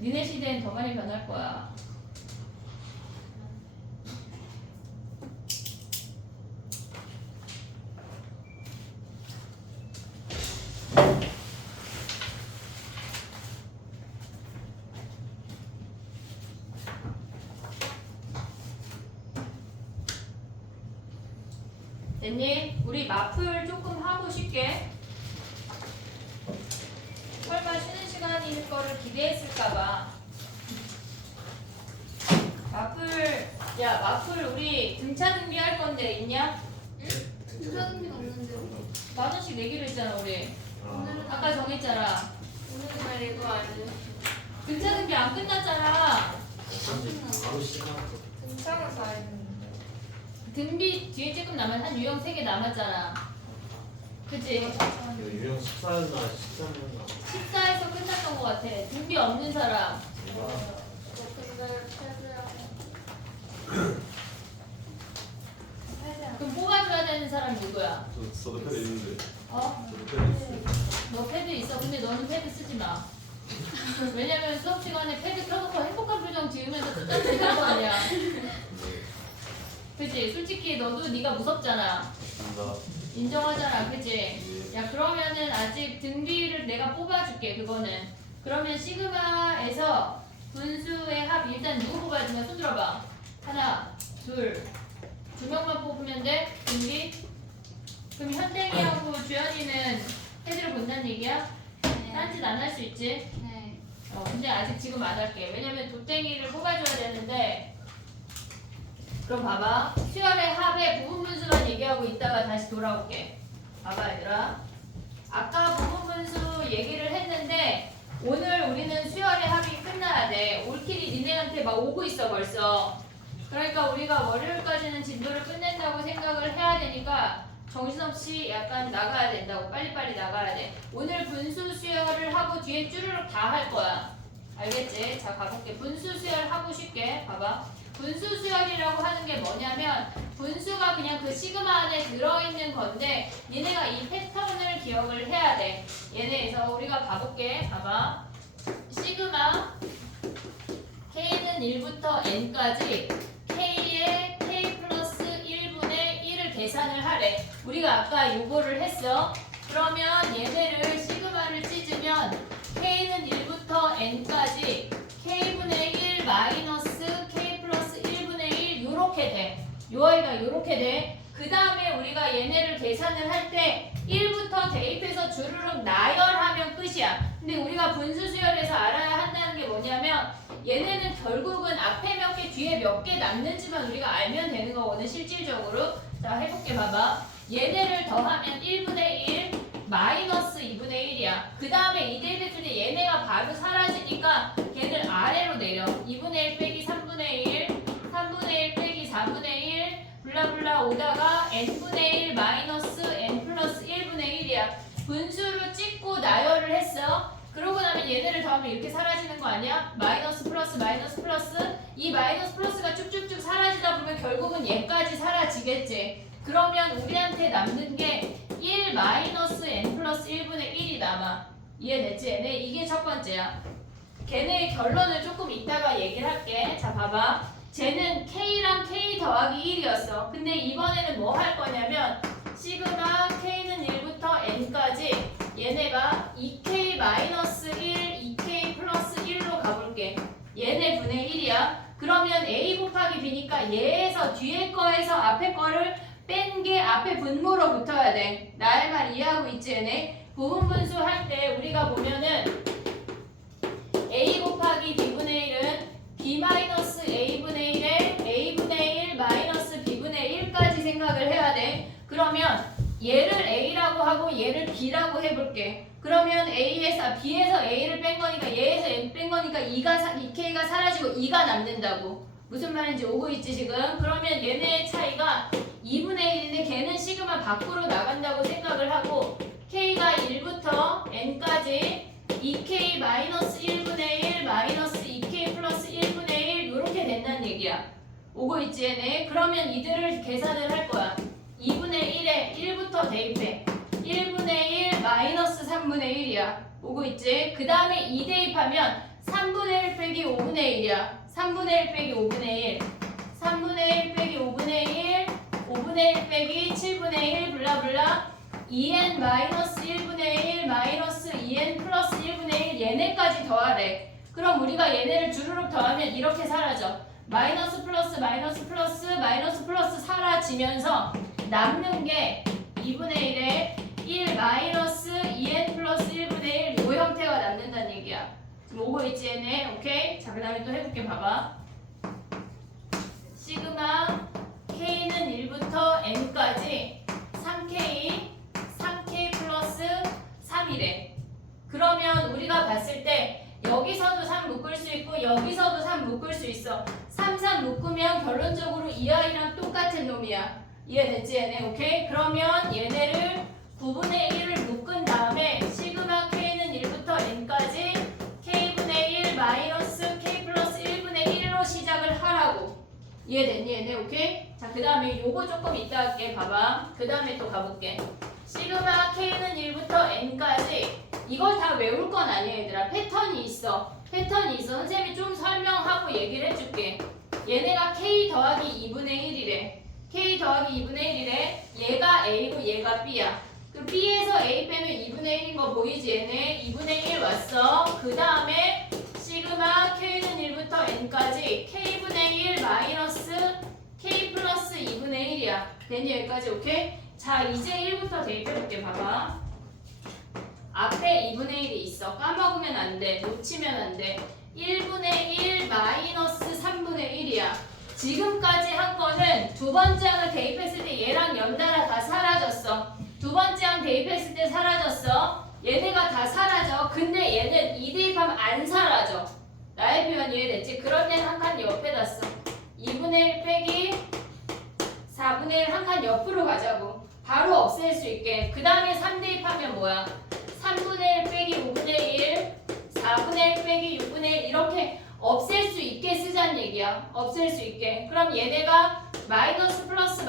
니네 시대엔 더 많이 변할 거야. 됐니? 우리 마플 조금 하고 쉽게. 설마 쉬는 시간일 거를 기대했을까봐. 마플 우리 등차 등비 할 건데 있냐? 등산비가 없는데요. 10,000원씩 내기로 했잖아 우리. 오늘은 아까 정했잖아. 오늘은 이거 아니에요. 등차 등비 안 끝났잖아. 바로 시작하고. 등창을 다 했는데. 등비 뒤에 조금 한 유형 3개 남았잖아. 그치? 유형 14였나 13였나. 14에서 끝났던 것 같아. 등비 없는 사람. 저 근데 패드랑 그럼 뽑아줘야 되는 사람 누구야? 저도 패드 있는데. 어? 저도 패드 있어요. 너 패드 있어. 근데 너는 패드 쓰지 마. 왜냐면 수업 시간에 패드 켜놓고 행복한 표정 지으면서 끝까지 되는 거 아니야. 그치? 솔직히 너도 네가 무섭잖아. 감사합니다. 인정하잖아. 그치? 야 그러면은 아직 등비를 내가 뽑아줄게. 그거는. 그러면 시그마에서 분수의 합 일단 누구 뽑아야 되냐? 손 들어봐. 하나, 둘. 2명만 뽑으면 돼. 등비. 그럼 현댕이하고 주연이는 패드를 본다는 얘기야? 딴짓 안 할 수 있지? 네. 근데 아직 지금 안 할게. 왜냐면 도땡이를 뽑아줘야 되는데. 그럼 봐봐. 수열의 합의 부분 분수만 얘기하고 있다가 다시 돌아올게. 봐봐 얘들아. 아까 부분 분수 얘기를 했는데 오늘 우리는 수열의 합이 끝나야 돼. 올킬이 니네한테 막 오고 있어 벌써. 그러니까 우리가 월요일까지는 진도를 끝낸다고 생각을 해야 되니까 정신없이 약간 나가야 된다고. 빨리빨리 나가야 돼. 오늘 분수 수열을 하고 뒤에 쭈르륵 다 할 거야. 알겠지? 자 가볼게. 분수 수열 하고 쉽게 봐봐. 분수 수열이라고 하는 게 뭐냐면 분수가 그냥 그 시그마 안에 들어있는 건데 니네가 이 패턴을 기억을 해야 돼. 얘네에서 우리가 봐볼게. 봐봐. 시그마 K는 1부터 N까지 K의 K 플러스 1분의 1을 계산을 하래. 우리가 아까 요거를 했어. 그러면 얘네를 시그마를 찢으면 K는 1부터 N까지 K분의 1 마이너스 K 플러스 1분의 1 요렇게 돼. 요 아이가 요렇게 돼. 그 다음에 우리가 얘네를 계산을 할 때 1부터 대입해서 주르륵 나열하면 끝이야. 근데 우리가 분수 수열에서 알아야 한다는 게 뭐냐면 얘네는 결국은 앞에 몇 개 뒤에 몇 개 남는지만 우리가 알면 되는 거거든 실질적으로. 자 해볼게. 봐봐. 얘네를 더하면 1분의 1 마이너스 2분의 1이야. 그 다음에 이 대입했을 때 얘네가 바로 사라지니까 걔를 아래로 내려. 2분의 1 빼기 3분의 1 3분의 1 빼기 4분의 1 블라블라 오다가 n분의 1 마이너스 n 플러스 1분의 1이야. 분수로 찍고 나열을 했어. 그러고 나면 얘네를 더하면 이렇게 사라지는 거 아니야? 마이너스 플러스 마이너스 플러스. 이 마이너스 플러스가 쭉쭉쭉 사라지다 보면 결국은 얘까지 사라지겠지. 그러면 우리한테 남는 게 1 마이너스 n 플러스 1분의 1이 남아. 이해됐지? 얘네 이게 첫 번째야. 걔네의 결론을 조금 이따가 얘기를 할게. 자 봐봐. 쟤는 K랑 K 더하기 1이었어. 근데 이번에는 뭐 할 거냐면 시그마 K는 1부터 N까지 얘네가 2K 마이너스 1, 2K 플러스 1로 가볼게. 얘네 분의 1이야. 그러면 A 곱하기 B니까 얘에서 뒤에 거에서 앞에 거를 뺀 게 앞에 분모로 붙어야 돼. 나의 말 이해하고 있지 얘네? 부분 분수 할 때 우리가 보면은 A 곱하기 B분의 1은 B 마이너스 A분의 1에 A분의 1 마이너스 B분의 1까지 생각을 해야 돼. 그러면 얘를 A라고 하고 얘를 B라고 해볼게. 그러면 B에서 A를 뺀 거니까 얘에서 N 뺀 거니까 2K가 사라지고 2가 남는다고. 무슨 말인지 오고 있지 지금? 그러면 얘네의 차이가 2분의 1인데 걔는 시그마 밖으로 나간다고 생각을 하고 K가 1부터 N까지 2K 마이너스 1분의 1 마이너스 2K 플러스 1분의 1 이렇게 된다는 얘기야. 오고 있지 얘네? 그러면 이들을 계산을 할 거야. 2분의 1에 1부터 대입해. 1분의 1 마이너스 3분의 1이야. 오고 있지? 그 다음에 2 대입하면 3분의 1 빼기 5분의 1이야. 3분의 1 빼기 5분의 1 3분의 1 빼기 5분의 1 5분의 1 빼기 7분의 1 블라블라 2n 마이너스 1분의 1 마이너스 2n 플러스 1분의 1 얘네까지 더하래. 그럼 우리가 얘네를 주르륵 더하면 이렇게 사라져. 마이너스 플러스 마이너스 플러스 마이너스 플러스 사라지면서 남는 게 2분의 1에 1 마이너스 2n 플러스 1분의 1 요 형태가 남는다는 얘기야. 지금 오고 있지 얘네? 오케이? 자 그 다음에 또 해볼게. 봐봐. 봤을 때 여기서도 3 묶을 수 있고 여기서도 3 묶을 수 있어. 3, 3 묶으면 결론적으로 이 아이랑 똑같은 놈이야. 이해됐지 얘네? 오케이? 그러면 얘네를 9분의 1을 묶은 다음에 시그마 k는 1부터 n까지 k분의 1 마이너스 k 플러스 1분의 1로 시작을 하라고. 이해됐니 얘네? 오케이? 자, 그 다음에 요거 조금 이따 할게. 봐봐. 그 다음에 또 가볼게. 시그마 k는 1부터 n까지 이걸 다 외울 건 아니야 얘들아. 패턴이 있어. 선생님이 좀 설명하고 얘기를 해줄게. 얘네가 k 더하기 2분의 1이래. k 더하기 2분의 1이래. 얘가 a고 얘가 b야. 그럼 b에서 a 빼면 2분의 1인 거 보이지 얘네? 2분의 1 왔어. 그 다음에 시그마 k는 1부터 n까지 k분의 1 마이너스 k 플러스 2분의 1이야. 됐니 여기까지? 오케이? 자, 이제 1부터 대입해볼게. 봐봐. 앞에 2분의 1이 있어. 까먹으면 안 돼. 놓치면 안 돼. 1분의 1 마이너스 3분의 1이야. 지금까지 한 거는 두 번째 항을 대입했을 때 얘랑 연달아 다 사라졌어. 두 번째 항 대입했을 때 사라졌어. 얘네가 다 사라져. 근데 얘는 2 대입하면 안 사라져. 나의 표현 이해됐지? 그럴 땐 한 칸 옆에다 써. 2분의 1 빼기 4분의 1 한 칸 옆으로 가자고. 바로 없앨 수 있게. 그 다음에 3 대입하면 뭐야? 3분의 1 빼기 5분의 1 4분의 1 빼기 6분의 1 이렇게 없앨 수 있게 쓰자는 얘기야. 없앨 수 있게. 그럼 얘네가 마이너스 플러스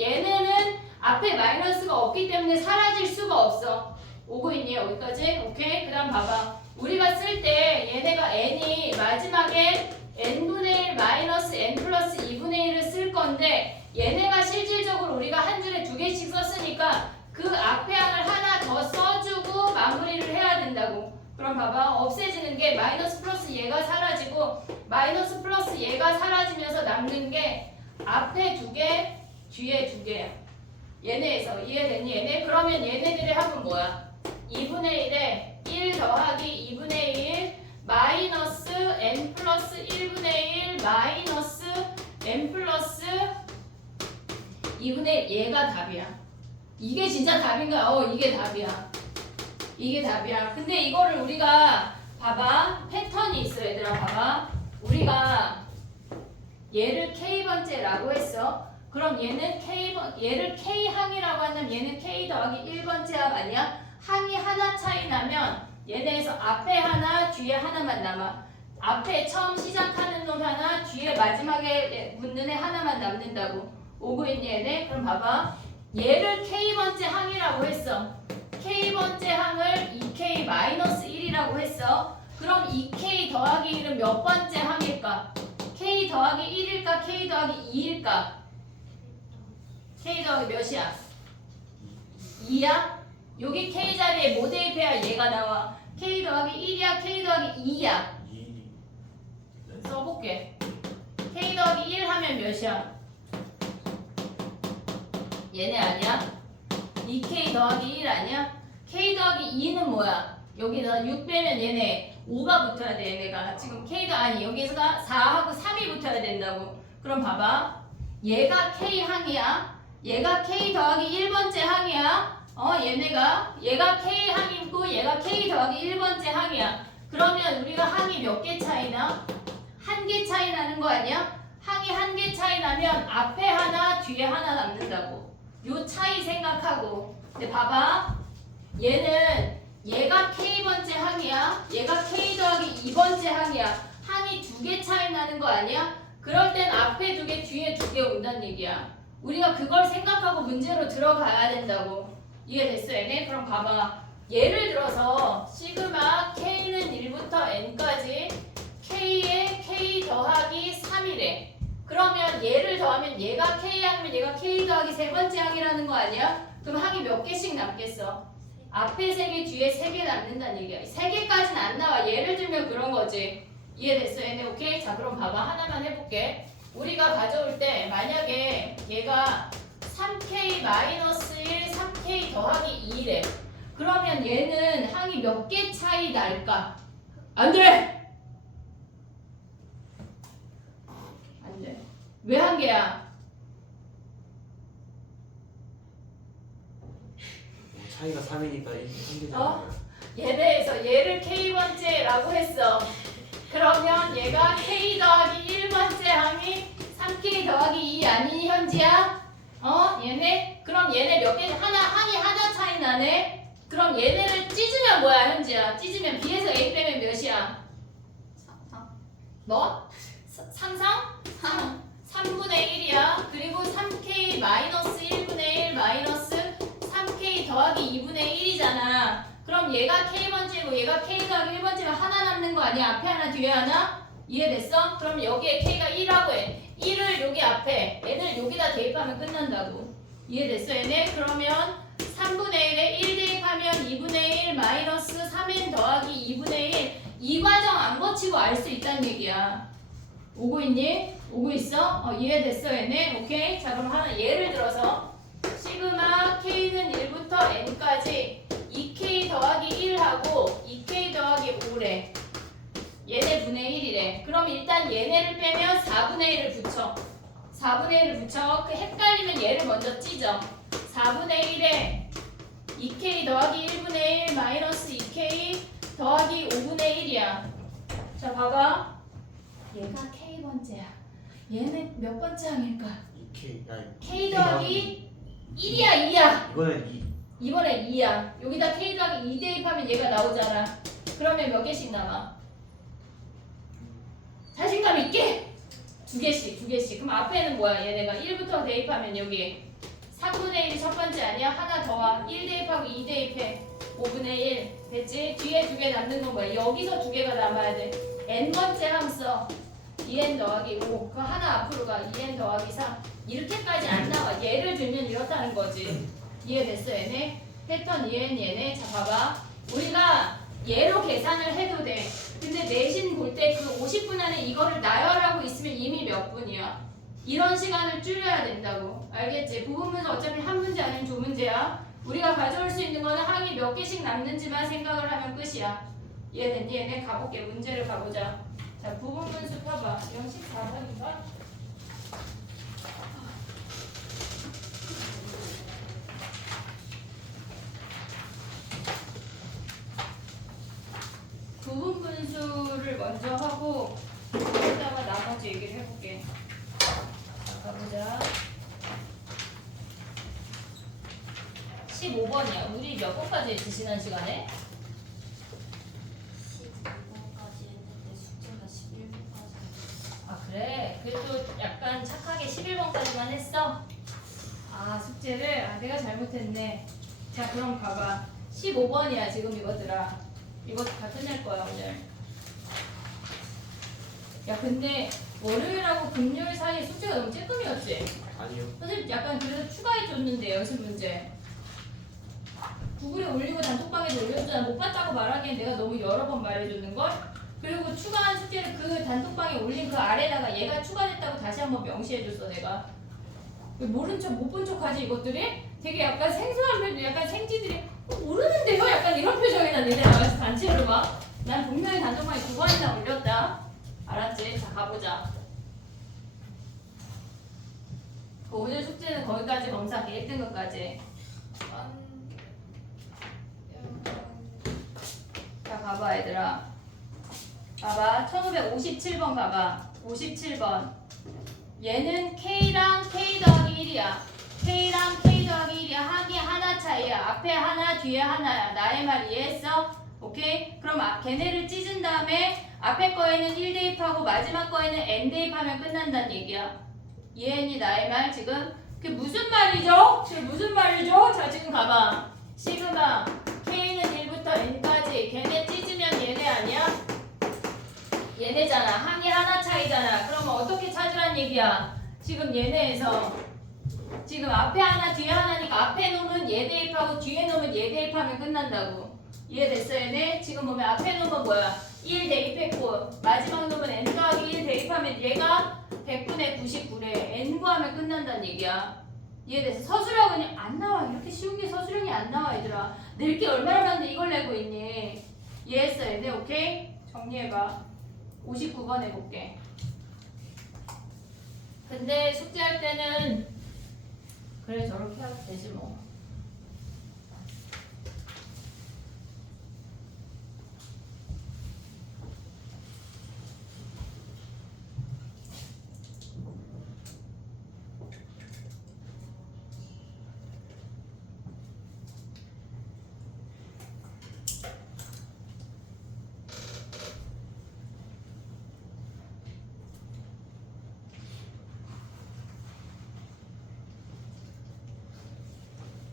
얘네는 앞에 마이너스가 없기 때문에 사라질 수가 없어. 오고 있니? 여기까지? 오케이? 그 다음 봐봐. 우리가 쓸 때 얘네가 n이 마지막에 n분의 1 마이너스 n 플러스 2분의 1을 쓸 건데 얘네가 실질적으로 우리가 한 줄에 2개씩 썼으니까 그 앞에 항을 하나 더 써주고 마무리를 해야 된다고. 그럼 봐봐. 없애지는 게 마이너스 플러스 얘가 사라지고 마이너스 플러스 얘가 사라지면서 남는 게 앞에 2개, 뒤에 2개야. 얘네에서 이해됐니? 얘네? 그러면 얘네들의 합은 뭐야? 2분의 1에 1 더하기 2분의 1 마이너스 n 플러스 1분의 1 마이너스 n 플러스 2분의 1 얘가 답이야. 이게 진짜 답인가? 이게 답이야. 이게 답이야. 근데 이거를 우리가 봐봐. 패턴이 있어 얘들아. 봐봐. 우리가 얘를 k번째라고 했어. 그럼 얘는 얘를 k항이라고 한다면 얘는 k 더하기 1번째 항 아니야? 항이 하나 차이 나면 얘네에서 앞에 하나 뒤에 하나만 남아. 앞에 처음 시작하는 놈 하나 뒤에 마지막에 붙는 애 하나만 남는다고. 오고 있니 얘네? 그럼 봐봐. 얘를 k번째 항이라고 했어. k번째 항을 2k 마이너스 1이라고 했어. 그럼 2k 더하기 1은 몇 번째 항일까? k 더하기 1일까? k 더하기 2일까? k 더하기 몇이야? 2야? 여기 k 자리에 뭐 대입해야 얘가 나와? k 더하기 1이야? k 더하기 2야? 2. 써볼게. k 더하기 1 하면 몇이야? 얘네 아니야? 2k 더하기 1 아니야? k 더하기 2는 뭐야? 여기서 6 빼면 얘네 5가 붙어야 돼. 얘네가 지금 k가 아니 여기서가 4하고 3이 붙어야 된다고. 그럼 봐봐. 얘가 k 항이야. 얘가 k 더하기 1번째 항이야. 얘가 k 항이고 얘가 k 더하기 1번째 항이야. 그러면 우리가 항이 몇 개 차이나? 한 개 차이 나는 거 아니야? 항이 한 개 차이 나면 앞에 하나 뒤에 하나 남는다고. 요 차이 생각하고. 근데 봐봐. 얘가 k번째 항이야. 얘가 k 더하기 2번째 항이야. 항이 2개 차이 나는 거 아니야? 그럴 땐 앞에 2개 뒤에 2개 온다는 얘기야. 우리가 그걸 생각하고 문제로 들어가야 된다고. 이해됐어 얘네? 그럼 봐봐. 예를 들어서 시그마 k는 1부터 n까지 k에 k 더하기 3이래. 그러면 얘를 더하면 얘가 k 항이면 얘가 k 더하기 세 번째 항이라는 거 아니야? 그럼 항이 몇 개씩 남겠어? 앞에 3개 뒤에 3개 남는다는 얘기야. 3개까지는 안 나와. 예를 들면 그런 거지. 이해됐어 얘네? 오케이? 자 그럼 봐봐. 하나만 해볼게. 우리가 가져올 때 만약에 얘가 3k-1 3k 더하기 2래. 그러면 얘는 항이 몇 개 차이 날까? 안 돼! 안 돼. 왜 한 개야? 차이가 3이니까 1개 어? 예배에서 얘를 K번째라고 했어. 그러면 얘가 K 더하기 1번째 항이 3K 더하기 2 아니니 현지야? 얘네? 그럼 얘네 몇 개? 항이 하나 차이 나네? 그럼 얘네를 찢으면 뭐야 현지야? 찢으면 B에서 A 빼면 몇이야? 뭐? 상상? 3분의 1이야. 그리고 3K 마이너스 1분의 1 마이너스 3K 더하기 2분의 1이잖아. 그럼 얘가 K번째고 얘가 K 더하기 1번째면 하나 남는 거 아니야? 앞에 하나 뒤에 하나? 이해됐어? 그럼 여기에 K가 1라고 해. 1을 여기 앞에 얘를 여기다 대입하면 끝난다고. 이해됐어 얘네? 그러면 3분의 1에 1 대입하면 2분의 1 마이너스 3n 더하기 2분의 1 이 과정 안 거치고 알 수 있다는 얘기야. 오고 있니? 오고 있어? 이해됐어 얘네? 오케이? 자 그럼 하나 예를 들어서 시그마 K는 1부터 N까지 2K 더하기 1하고 2K 더하기 5래. 얘네 분의 1이래. 그럼 일단 얘네를 빼면 4분의 1을 붙여. 4분의 1을 붙여. 그 헷갈리면 얘를 먼저 찢어. 4분의 1에 2K 더하기 1분의 1 마이너스 2K 더하기 5분의 1이야. 자 봐봐. 얘가 K번째야. 얘는 몇 번째 항일까? 2K 아니 K 더하기 1이야 2야. 이거는 2 이번에 2야. 여기다 K 더하기 2 대입하면 얘가 나오잖아. 그러면 몇 개씩 남아? 자신감 있게? 2개씩. 그럼 앞에는 뭐야? 얘네가 1부터 대입하면 여기 3분의 1이 첫 번째 아니야? 하나 더 와. 1 대입하고 2 대입해. 5분의 1. 됐지? 뒤에 2개 남는 건 뭐야? 여기서 2개가 남아야 돼. n번째 함 써. 2n 더하기 5. 그거 하나 앞으로 가. 2n 더하기 3. 이렇게까지 안 나와. 예를 들면 이렇다는 거지. 이해됐어 얘네? 패턴 2n 얘네. 자 봐봐. 우리가 예로 계산을 해도 돼. 근데 내신 볼 때 그 50분 안에 이거를 나열하고 있으면 이미 몇 분이야. 이런 시간을 줄여야 된다고. 알겠지? 부분 문제 어차피 한 문제 아니면 두 문제야. 우리가 가져올 수 있는 거는 항이 몇 개씩 남는지만 생각을 하면 끝이야. 이해됐니? 얘네 가볼게. 문제를 가보자. 자, 부분 분수 펴봐. 014번인가? 부분 분수를 먼저 하고 거기다가 나머지 얘기를 해볼게. 자, 가보자. 15번이야. 우리 몇 번까지 했지 지난 시간에? 12번까지 했는데 숙제가 11번까지. 아 그래? 그래도 약간 착하게 11번까지만 했어? 아 숙제를? 아 내가 잘못했네. 자 그럼 봐봐. 15번이야 지금 이것들아. 이거 같은 날 거야 오늘. 야 근데 월요일하고 금요일 사이에 숙제가 너무 쬐끔이었지? 아니요 선생님 약간 그래서 추가해줬는데 연습 문제. 구글에 올리고 단톡방에도 올려줬잖아. 못 봤다고 말하기엔 내가 너무 여러 번 말해줬는걸? 그리고 추가한 숙제를 그 단톡방에 올린 그 아래다가 얘가 추가됐다고 다시 한번 명시해줬어 내가. 모른 척 못 본 척하지 이것들이? 되게 약간 생소한 표정, 약간 생지들이 모르는데요? 약간 이런 표정이 난 얘네 나가서 단체로 봐. 난 분명히 단톡방에 2번이나 올렸다. 알았지? 자 가보자. 그 오늘 숙제는 거기까지 검사할게. 1등급까지. 자 봐봐 얘들아. 봐봐 1557번 가봐. 57번 얘는 K랑 K 더하기 1이야. K랑 K 더하기 1이야. 항이 하나 차이야. 앞에 하나 뒤에 하나야. 나의 말 이해했어? 오케이? 그럼 걔네를 찢은 다음에 앞에 거에는 1 대입하고 마지막 거에는 n 대입하면 끝난다는 얘기야. 이해했니 나의 말 지금? 그게 무슨 말이죠? 지금 무슨 말이죠? 자 지금 가봐. 시그마 K는 1부터 n까지 걔네 찢으면 얘네 아니야? 얘네잖아. 항이 하나 차이잖아. 그러면 어떻게 찾으란 얘기야? 지금 얘네에서 지금 앞에 하나 뒤에 하나니까 앞에 놈은 얘 대입하고 뒤에 놈은 얘 대입하면 끝난다고. 이해됐어 얘네? 지금 보면 앞에 놈은 뭐야? 1 대입했고 마지막 놈은 n 더하기 1 대입하면 얘가 100분의 99래. n 구하면 끝난다는 얘기야. 이해됐어? 서술형은 안 나와. 이렇게 쉬운 게 서술형이 안 나와 얘들아. 낼 게 얼마나 많은데 이걸 내고 있니? 이해했어 얘네? 오케이? 정리해봐. 59번 해볼게. 근데 숙제할 때는 그래 저렇게 하면 되지 뭐.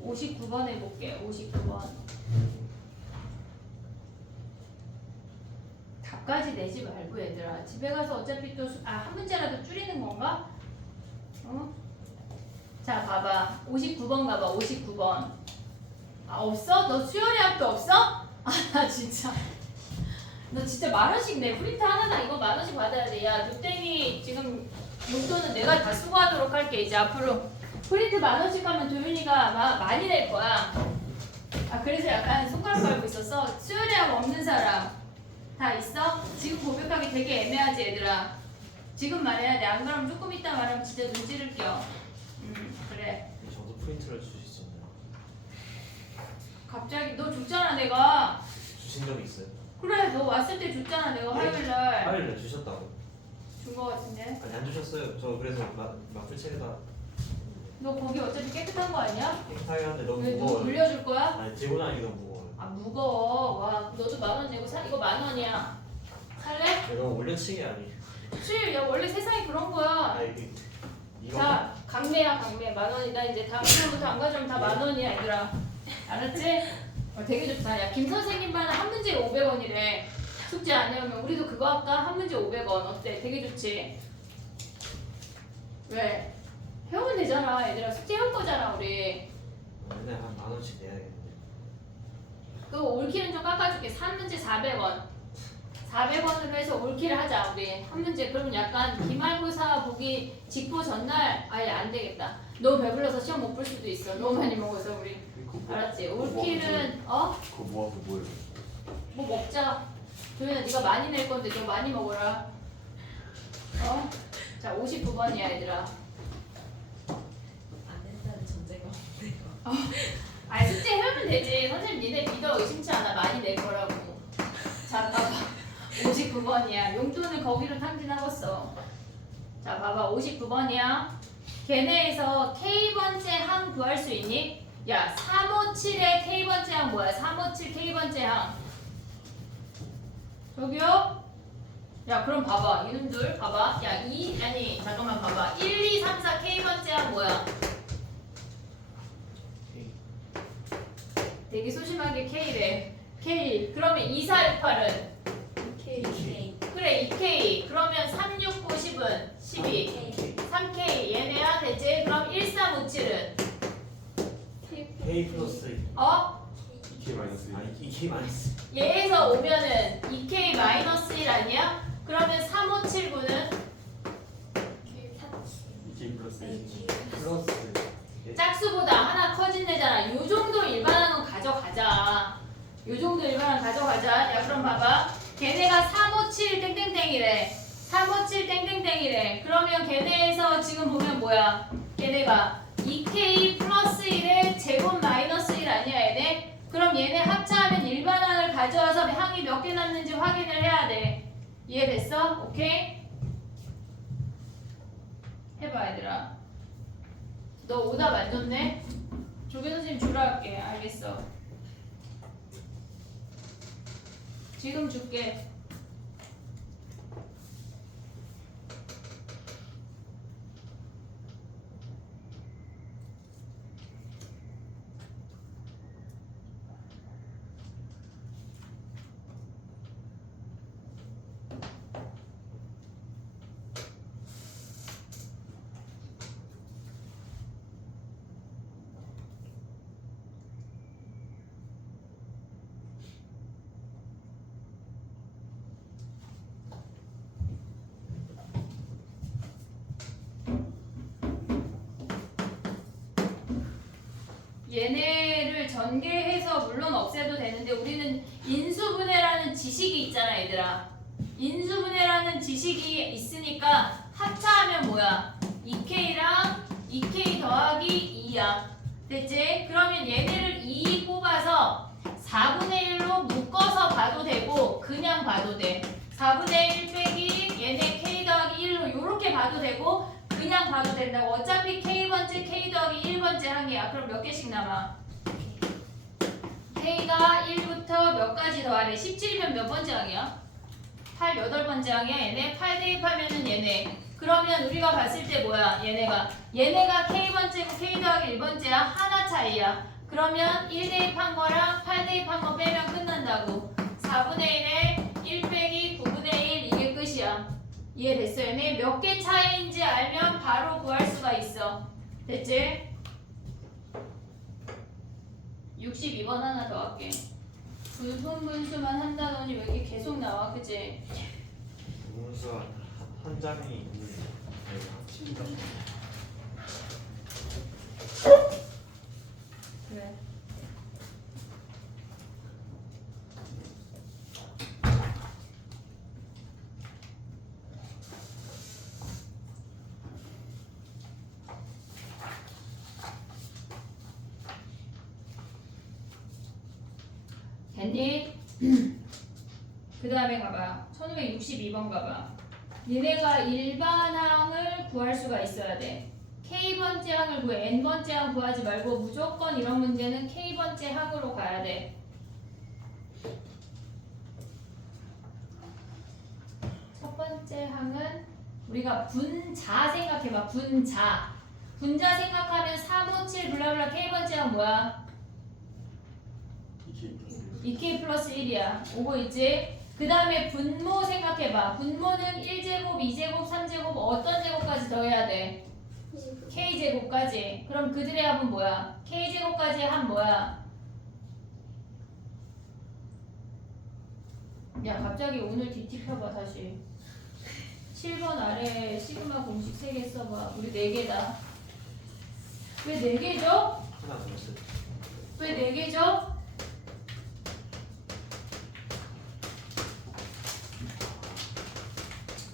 59번 해볼게. 59번. 답까지 내지 말고 얘들아. 집에 가서 어차피 또 한 문제라도 줄이는 건가? 어? 자 봐봐. 59번 가봐. 59번. 아 없어? 너 수열이 학교 없어? 아 나 진짜. 너 진짜 10,000원씩 내. 프린트 하나당 이거 10,000원씩 받아야 돼. 야 누땡이 지금 용돈은 내가 다 수고하도록 할게. 이제 앞으로 프린트 10,000원씩 하면 도윤이가 많이 낼 거야. 아 그래서 약간 손가락 걸고 있었어. 수열이하고 없는 사람 다 있어? 지금 고백하기 되게 애매하지 얘들아. 지금 말해야 돼. 안 그러면 조금 이따 말하면 진짜 눈 찌를 껴. 그래. 저도 프린트를 주실 수 있나요? 갑자기 너 줬잖아 내가. 주신 적이 있어요? 그래 너 왔을 때 줬잖아 내가 화요일날. 화요일에 주셨다고? 준 거 같은데. 아니 안 주셨어요. 저 그래서 마플책에다 너 거기 어차피 깨끗한 거 아니야? 깨끗하게 하는데 너무 왜 너 무거워요. 물려줄 거야? 아니 들고 다니기 너무 무거워요. 아 무거워. 와 너도 10,000원 내고 사. 이거 10,000원이야. 살래? 이거 올려치기 아니? 수일 야 원래 세상이 그런 거야. 아니 이거 자 강매야 강매 10,000원이다. 이제 다음부터 안 가져오면 다 10,000원이야 얘들아. 알았지? 되게 좋다. 야 김 선생님 반은 한 문제에 500원이래. 숙제 안 해오면 우리도 그거 할까? 한 문제 500원 어때? 되게 좋지? 왜? 해오면 되잖아 얘들아. 숙제 해올 거잖아 우리. 맨날 한 10,000원씩 내야겠는데. 그거 올킬은 좀 깎아줄게. 3문제 400원. 400원으로 해서 올킬 하자 우리. 한 문제. 그러면 약간 기말고사 보기 직보 전날 아예 안 되겠다. 너무 배불러서 시험 못 볼 수도 있어. 너무 많이 먹어서 우리. 알았지? 올킬은 그거 모아서 뭐예요? 뭐 먹자. 도현아 네가 많이 낼 건데 너 많이 먹어라. 자 59번이야 얘들아. 안 된다는 전제가 없네요. 아니 숙제 해오면 되지. 선생님 니네 믿어. 의심치 않아. 많이 낼 거라고. 자 봐봐. 59번이야. 용돈을 거기로 탕진하겠어. 자 봐봐. 59번이야. 걔네에서 K번째 항 구할 수 있니? 야 357의 K번째 항 뭐야? 357 K번째 항. 저기요? 야 그럼 봐봐. 이놈들 봐봐. 야 잠깐만 봐봐. 1, 2, 3, 4 K번째 항 뭐야? 되게 소심하게 K래. K. 그러면 2, 4, 6, 8은? K. 그래 2K. 그러면 3, 6, 9, 10은? 12. 3K. 얘네야 되지? 그럼 1, 3, 5, 7은? K 플러스 어? 2K 마이너스 1. 아니 2K 마이너스. 얘에서 오면은 2K 마이너스 1 아니야? 그러면 3, 5, 7, 9는? 2K 플러스 1. 플러스. 짝수보다 하나 커진 애잖아. 요 정도 일반한 건 가져가자. 요 정도 일반한 가져가자. 야 그럼 봐봐. 걔네가 357 땡땡땡이래. 357 땡땡땡이래. 그러면 걔네에서 지금 보면 뭐야? 걔네가 2K 플러스 1에 제곱 마이너스 1 아니야 얘네? 그럼 얘네 합차하면 일반항을 가져와서 항이 몇 개 남는지 확인을 해야 돼. 이해됐어? 오케이? 해봐 얘들아. 너 오답 안 줬네? 조교 선생님 주라 할게. 알겠어. 지금 줄게. 얘네를 전개해서 물론 없애도 되는데 우리는 인수분해라는 지식이 있잖아 얘들아. 인수분해라는 지식이 있으니까 합차하면 뭐야? 2K랑 2K 더하기 2야. 됐지? 그러면 얘네를 2 뽑아서 4분의 1로 묶어서 봐도 되고 그냥 봐도 돼. 4분의 1 빼기 얘네 K 더하기 1로 요렇게 봐도 되고 그냥 봐도 된다고. 어차피 K번째 K 더하기 1번째 항이야. 그럼 몇 개씩 남아? K가 1부터 몇 가지 더하래? 17이면 몇 번째 항이야? 8, 8번째 항이야 얘네. 8 대입하면은 얘네 그러면 우리가 봤을 때 뭐야? 얘네가 K번째고 K 더하기 1번째야. 하나 차이야. 그러면 1 대입한 거랑 8 대입한 거 빼면 끝난다고. 4분의 1에 1 빼기 9분의 1 이게 끝이야. 이해됐어? 얘네 몇 개 차이인지 알면 바로 구할 수가 있어. 됐지? 62번 하나 더 할게. 불분분수만 한다더니 왜 이렇게 계속 나와? 그치? 문수가 한 장이 있는 합친다. 그래. 됐니? 그 다음에 가봐. 1562번 가봐. 얘네가 일반항을 구할 수가 있어야 돼. K번째 항을 구해. N번째 항 구하지 말고 무조건 이런 문제는 K번째 항으로 가야 돼. 첫 번째 항은 우리가 분자 생각해봐. 분자. 분자 생각하면 3, 5, 7 블라블라 K번째 항 뭐야? 2K 플러스 1이야. 오고 있지? 그 다음에 분모 생각해봐. 분모는 1제곱, 2제곱, 3제곱 어떤 제곱까지 더해야 돼? K제곱까지. 그럼 그들의 합은 뭐야? K제곱까지의 합 뭐야? 야 갑자기 오늘 DT 펴봐 다시. 7번 아래 시그마 공식 3개 써봐. 우리 4개다. 왜 4개죠? 하나 더 있어. 왜 4개죠?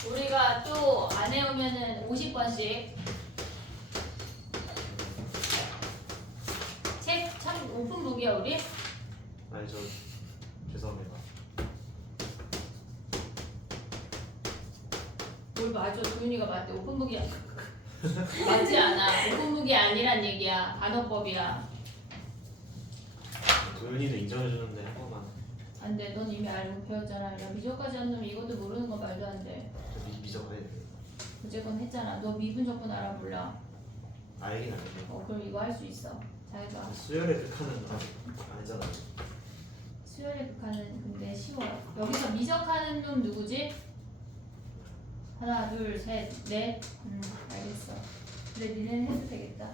우리가 또 안 해오면은 50번씩 책 참 오픈북이야 우리? 아니 저 죄송합니다. 뭘 맞아 도윤이가 맞대 오픈북이야 맞지 않아 오픈북이 아니란 얘기야 반어법이야 도윤이도 인정해주는데 한 번만. 안돼 넌 이미 알고 배웠잖아 야 미적까지 한 놈이 이것도 모르는 거 말도 안돼 저 미적해야 돼. 어쨌건 했잖아 너 미분적분 알아 몰라 알긴 알겠네. 그럼 이거 할 수 있어 잘 봐. 수열의 극한은 아니잖아. 수열의 극한은 근데 쉬워요. 여기서 미적하는 놈 누구지? 하나, 둘, 셋, 넷. 알겠어. 그래, 니네는 해도 되겠다.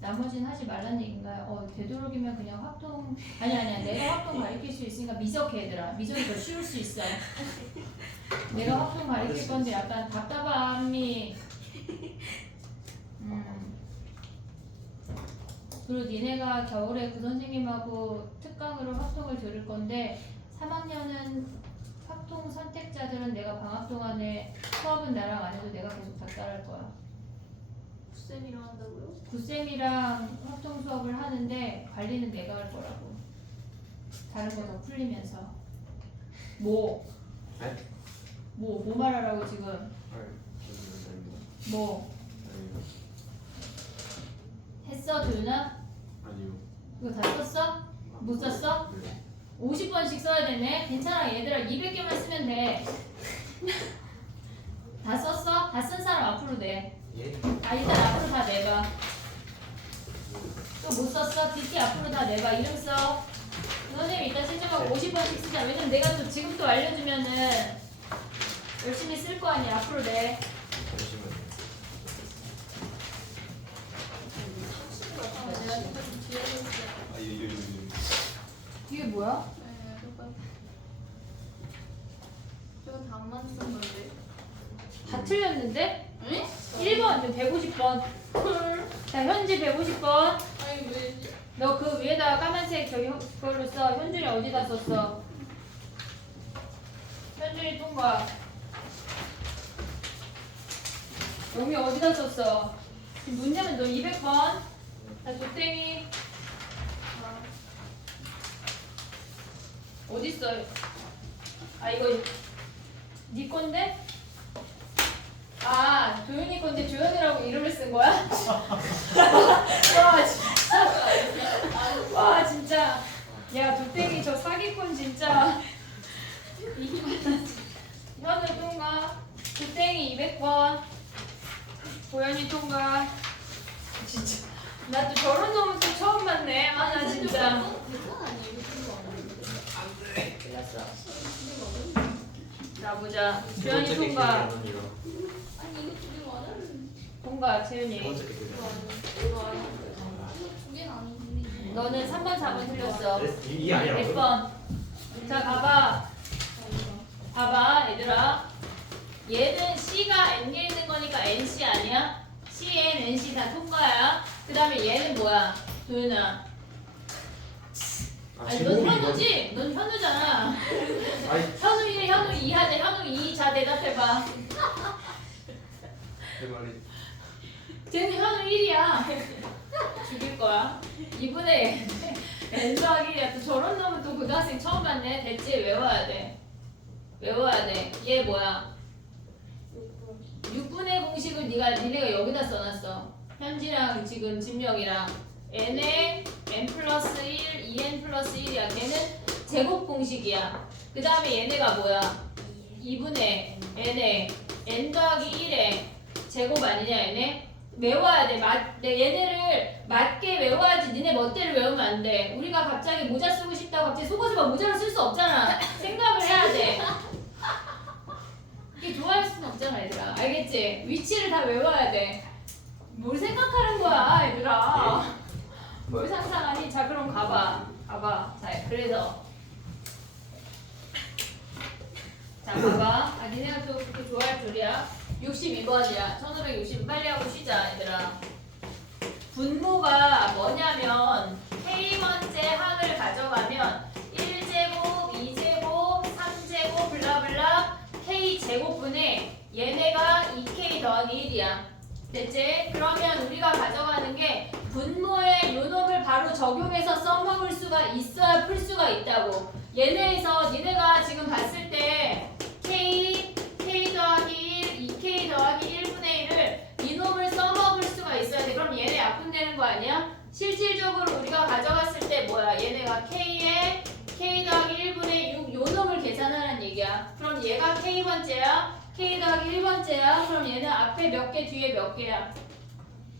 나머지는 하지 말란 얘기인가요? 되도록이면 그냥 확통 아니야. 내가 확통 가르칠 수 있으니까 미적해 얘들아. 미적이 더 쉬울 수 있어. 내가 확통 가르칠 건데 약간 답답함이. 그리고 니네가 겨울에 그 선생님하고 특강으로 확통을 들을 건데 3학년은 확통 선택자들은 내가 방학 동안에 수업은 나랑 안 해도 내가 계속 닥달할 거야. 쌤이랑 한다고요? 구쌤이랑 확통 수업을 하는데 관리는 내가 할 거라고. 다른 거 더 풀리면서. 뭐 말하라고 지금. 뭐 했어 도윤아? 아니요. 이거 다 썼어? 못 썼어? 네. 50번씩 써야 되네. 괜찮아 얘들아 200개만 쓰면 돼. 다 썼어? 다 쓴 사람 앞으로 내. 예? 일단 앞으로 다 내봐. 또 못 썼어? DT 앞으로 다 내봐. 이름 써. 선생님 이따 실점하고 50번씩 쓰자. 왜냐면 내가 또 지금 또 알려주면은 열심히 쓸 거 아니야. 앞으로 내. 잠시만요. 내가 이거 좀 뒤에 해줄게. 이게 뭐야? 네, 저건 다 안 맞는 건데. 다 틀렸는데? 응? 1번 150번. 자 현지 150번. 아니 왜? 너 그 위에다가 까만색 저기 그걸로 써. 현준이 어디다 썼어? 현준이 통과. 영미 어디다 썼어? 지금 문제는 너 200번. 자 조땡이. 어딨어? 아 이거 네 건데? 아 조윤이 건데 조연이라고 이름을 쓴 거야? 와 진짜 와 진짜 야 도땡이 저 사기꾼 진짜 현우 통과 주땡이 200번. 고현이 통과. 진짜. 나 또 저런 놈은 또 처음 봤네. 아, 나 진짜. 그건 아니에요. 그거 아니에요. 틀렸어. 근데 맞아. 자, 보자. 두 주현이 번째 게 기억이 통과. 안 납니다. 아니 이거 두개 맞아. 통과, 두 재윤이. 번째 게 기억이 이거 안 아니야. 이거 아니야. 이거 두 개는 아닌데. 너는 3번, 4번 틀렸어. 나. 이게 아니라고? 100번. 자, 봐봐, 얘들아. 얘는 C가 N에 있는 거니까 NC 아니야? CN, NC 다 통과야. 그 다음에 얘는 뭐야? 도윤아. 아, 아니, 제목이 넌 이거. 현우지? 넌 현우잖아. 아니, 현우 1, 현우 2 하자. 현우 2. 자, 대답해봐. 내 말이 쟤는 현우 1이야. 죽일 거야. 2분의 N 더하기 1이야. 또 저런 놈은 또 고등학생 처음 봤네. 됐지? 외워야 돼. 외워야 돼. 얘 뭐야? 6분의 공식을 니네가 여기다 써놨어. 현지랑 지금 진명이랑 n에 n 플러스 1, 2n 플러스 1이야. 걔는 제곱 공식이야. 그 다음에 얘네가 뭐야? 2분의 n에 n 더하기 1에 제곱 아니냐 얘네? 외워야 돼. 얘네를 맞게 외워야지. 니네 멋대로 외우면 안 돼. 우리가 갑자기 모자 쓰고 싶다고 갑자기 속옷을 막 모자로 쓸 수 없잖아. 생각을 해야 돼. 이게 좋아할 수는 없잖아 얘들아. 알겠지? 위치를 다 외워야 돼. 뭘 생각하는 거야 얘들아. 뭘 상상하니? 자 그럼 가봐. 자 그래서 자 봐봐. 아 니네가 또 그렇게 좋아할 줄이야. 62번이야 1560 빨리 하고 쉬자 얘들아. 분모가 뭐냐면 K번째 항을 가져가면 1제곱, 2제곱, 3제곱 블라블라 K제곱분의 얘네가 2K 더하기 1이야. 됐지? 그러면 우리가 가져가는 게 분모의 요놈을 바로 적용해서 써먹을 수가 있어야 풀 수가 있다고. 얘네에서 니네가 지금 봤을 때 K 더하기 1, 2K 더하기 1분의 1을 이놈을 써먹을 수가 있어야 돼. 그럼 얘네 약분되는 거 아니야? 실질적으로 우리가 가져갔을 때 뭐야? 얘네가 K에 K 더하기 1분의 6 요놈을 계산하는 얘기야. 그럼 얘가 K번째야. K 더하기 1번째야. 그럼 얘는 앞에 몇 개, 뒤에 몇 개야?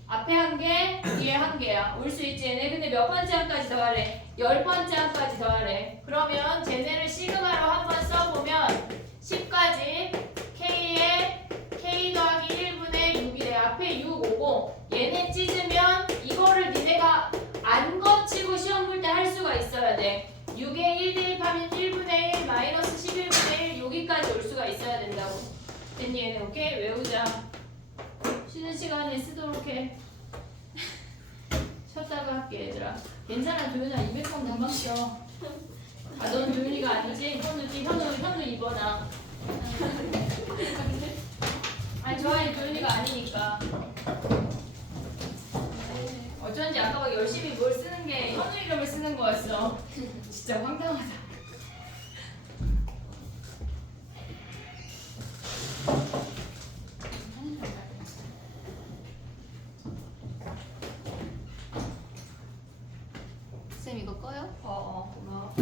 앞에 한 개, 뒤에 한 개야. 올 수 있지. 얘네 근데 몇 번째 항까지 더하래? 10번째 항까지 더하래. 그러면 쟤네를 시그마로 한번 써보면 10까지 K에 K 더하기 1분의 6이래. 앞에 6 오고 얘네 찢으면 이거를 니네가 안 거치고 시험 볼 때 할 수가 있어야 돼. 6에 1 대입하면 1분의 1 마이너스 11분의 1 여기까지 올 수가 있어야 된다고. 됐니 얘네? 오케이? 외우자. 쉬는 시간에 쓰도록 해. 쉬었다가 할게 얘들아. 괜찮아 도윤아 200번 금방 쉬어. 아 넌 도윤이가 아니지? 현우지? 현우 2번아. 아니 저 아이 도윤이가 아니니까. 어쩐지 아까 막 열심히 뭘 쓰는 게 현우 이름을 쓰는 거였어. 진짜 황당하다. 쌤 이거 꺼요? 고마워.